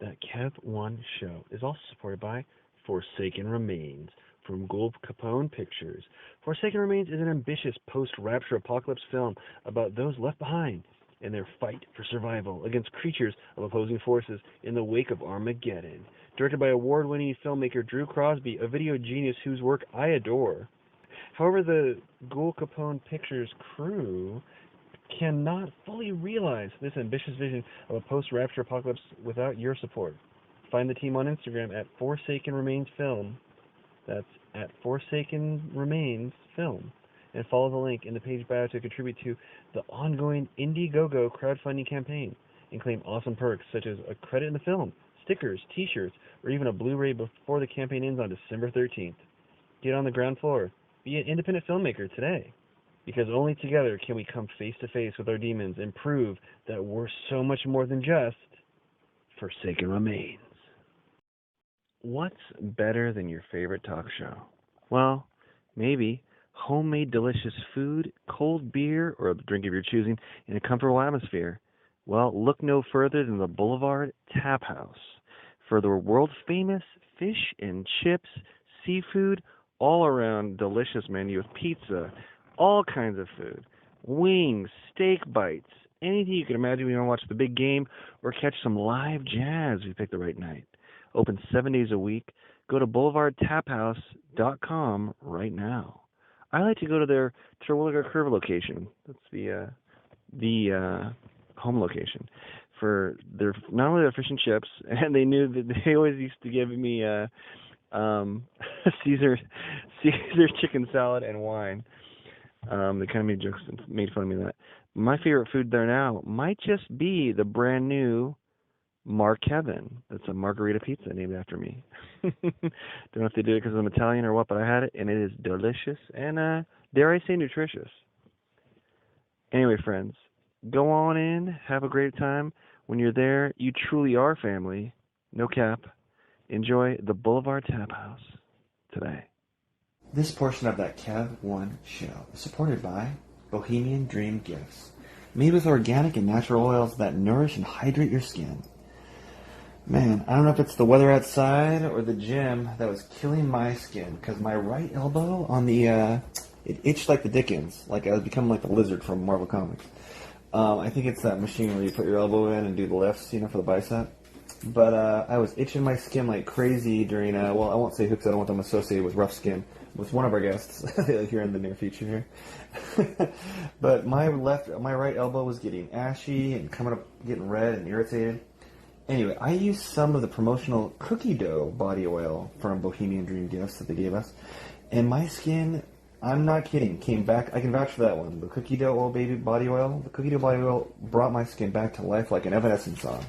That Kev One show is also supported by Forsaken Remains from Gould Capone Pictures. Forsaken Remains is an ambitious post-rapture apocalypse film about those left behind in their fight for survival against creatures of opposing forces in the wake of Armageddon. Directed by award-winning filmmaker Drew Crosby, a video genius whose work I adore. However, the Gould Capone Pictures crew cannot fully realize this ambitious vision of a post-rapture apocalypse without your support. Find the team on Instagram at Forsaken Remains Film. That's at Forsaken Remains Film. And follow the link in the page bio to contribute to the ongoing Indiegogo crowdfunding campaign and claim awesome perks such as a credit in the film, stickers, t-shirts, or even a Blu-ray before the campaign ends on December 13th. Get on the ground floor. Be an independent filmmaker today. Because only together can we come face to face with our demons and prove that we're so much more than just Forsaken Remains. What's better than your favorite talk show? Well, maybe homemade delicious food, cold beer, or a drink of your choosing in a comfortable atmosphere. Well, look no further than the Boulevard Tap House for the world-famous fish and chips, seafood, all-around delicious menu with pizza, all kinds of food, wings, steak bites, anything you can imagine when you want to watch the big game or catch some live jazz if you pick the right night. Open 7 days a week. Go to boulevardtaphouse.com right now. I like to go to their Terwilliger Curve location. That's the home location for their not only their fish and chips, and they knew that they always used to give me Caesar chicken salad and wine. They kind of made jokes and made fun of me that. My favorite food there now might just be the brand new Mark Kevin. That's a margarita pizza named after me. Don't know if they do it because I'm Italian or what, but I had it, and it is delicious and, dare I say, nutritious. Anyway, friends, go on in, have a great time. When you're there, you truly are family. No cap. Enjoy the Boulevard Tap House today. This portion of that Kev 1 show is supported by Bohemian Dream Gifts, made with organic and natural oils that nourish and hydrate your skin. Man, I don't know if it's the weather outside or the gym that was killing my skin, because my right elbow on the, it itched like the Dickens, like I was becoming like the lizard from Marvel Comics. I think it's that machine where you put your elbow in and do the lifts, for the bicep. But I was itching my skin like crazy during, well, I won't say who because I don't want them associated with rough skin, with one of our guests here in the near future here. But my right elbow was getting ashy and getting red and irritated. Anyway, I used some of the promotional cookie dough body oil from Bohemian Dream Gifts that they gave us, and my skin, I'm not kidding, came back. I can vouch for that one. The cookie dough oil body oil. The cookie dough body oil brought my skin back to life like an Evanescence song.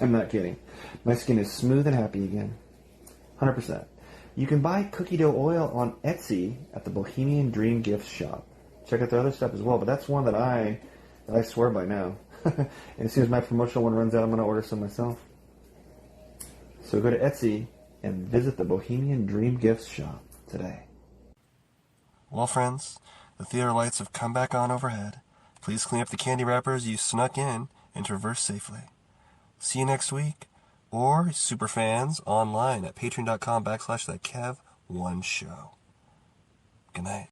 I'm not kidding. My skin is smooth and happy again. 100%. You can buy cookie dough oil on Etsy at the Bohemian Dream Gifts shop. Check out their other stuff as well, but that's one that I swear by now. And as soon as my promotional one runs out, I'm going to order some myself. So go to Etsy and visit the Bohemian Dream Gifts shop today. Well, friends, the theater lights have come back on overhead. Please clean up the candy wrappers you snuck in and traverse safely. See you next week, or superfans online at patreon.com/thatkev1show. Good night.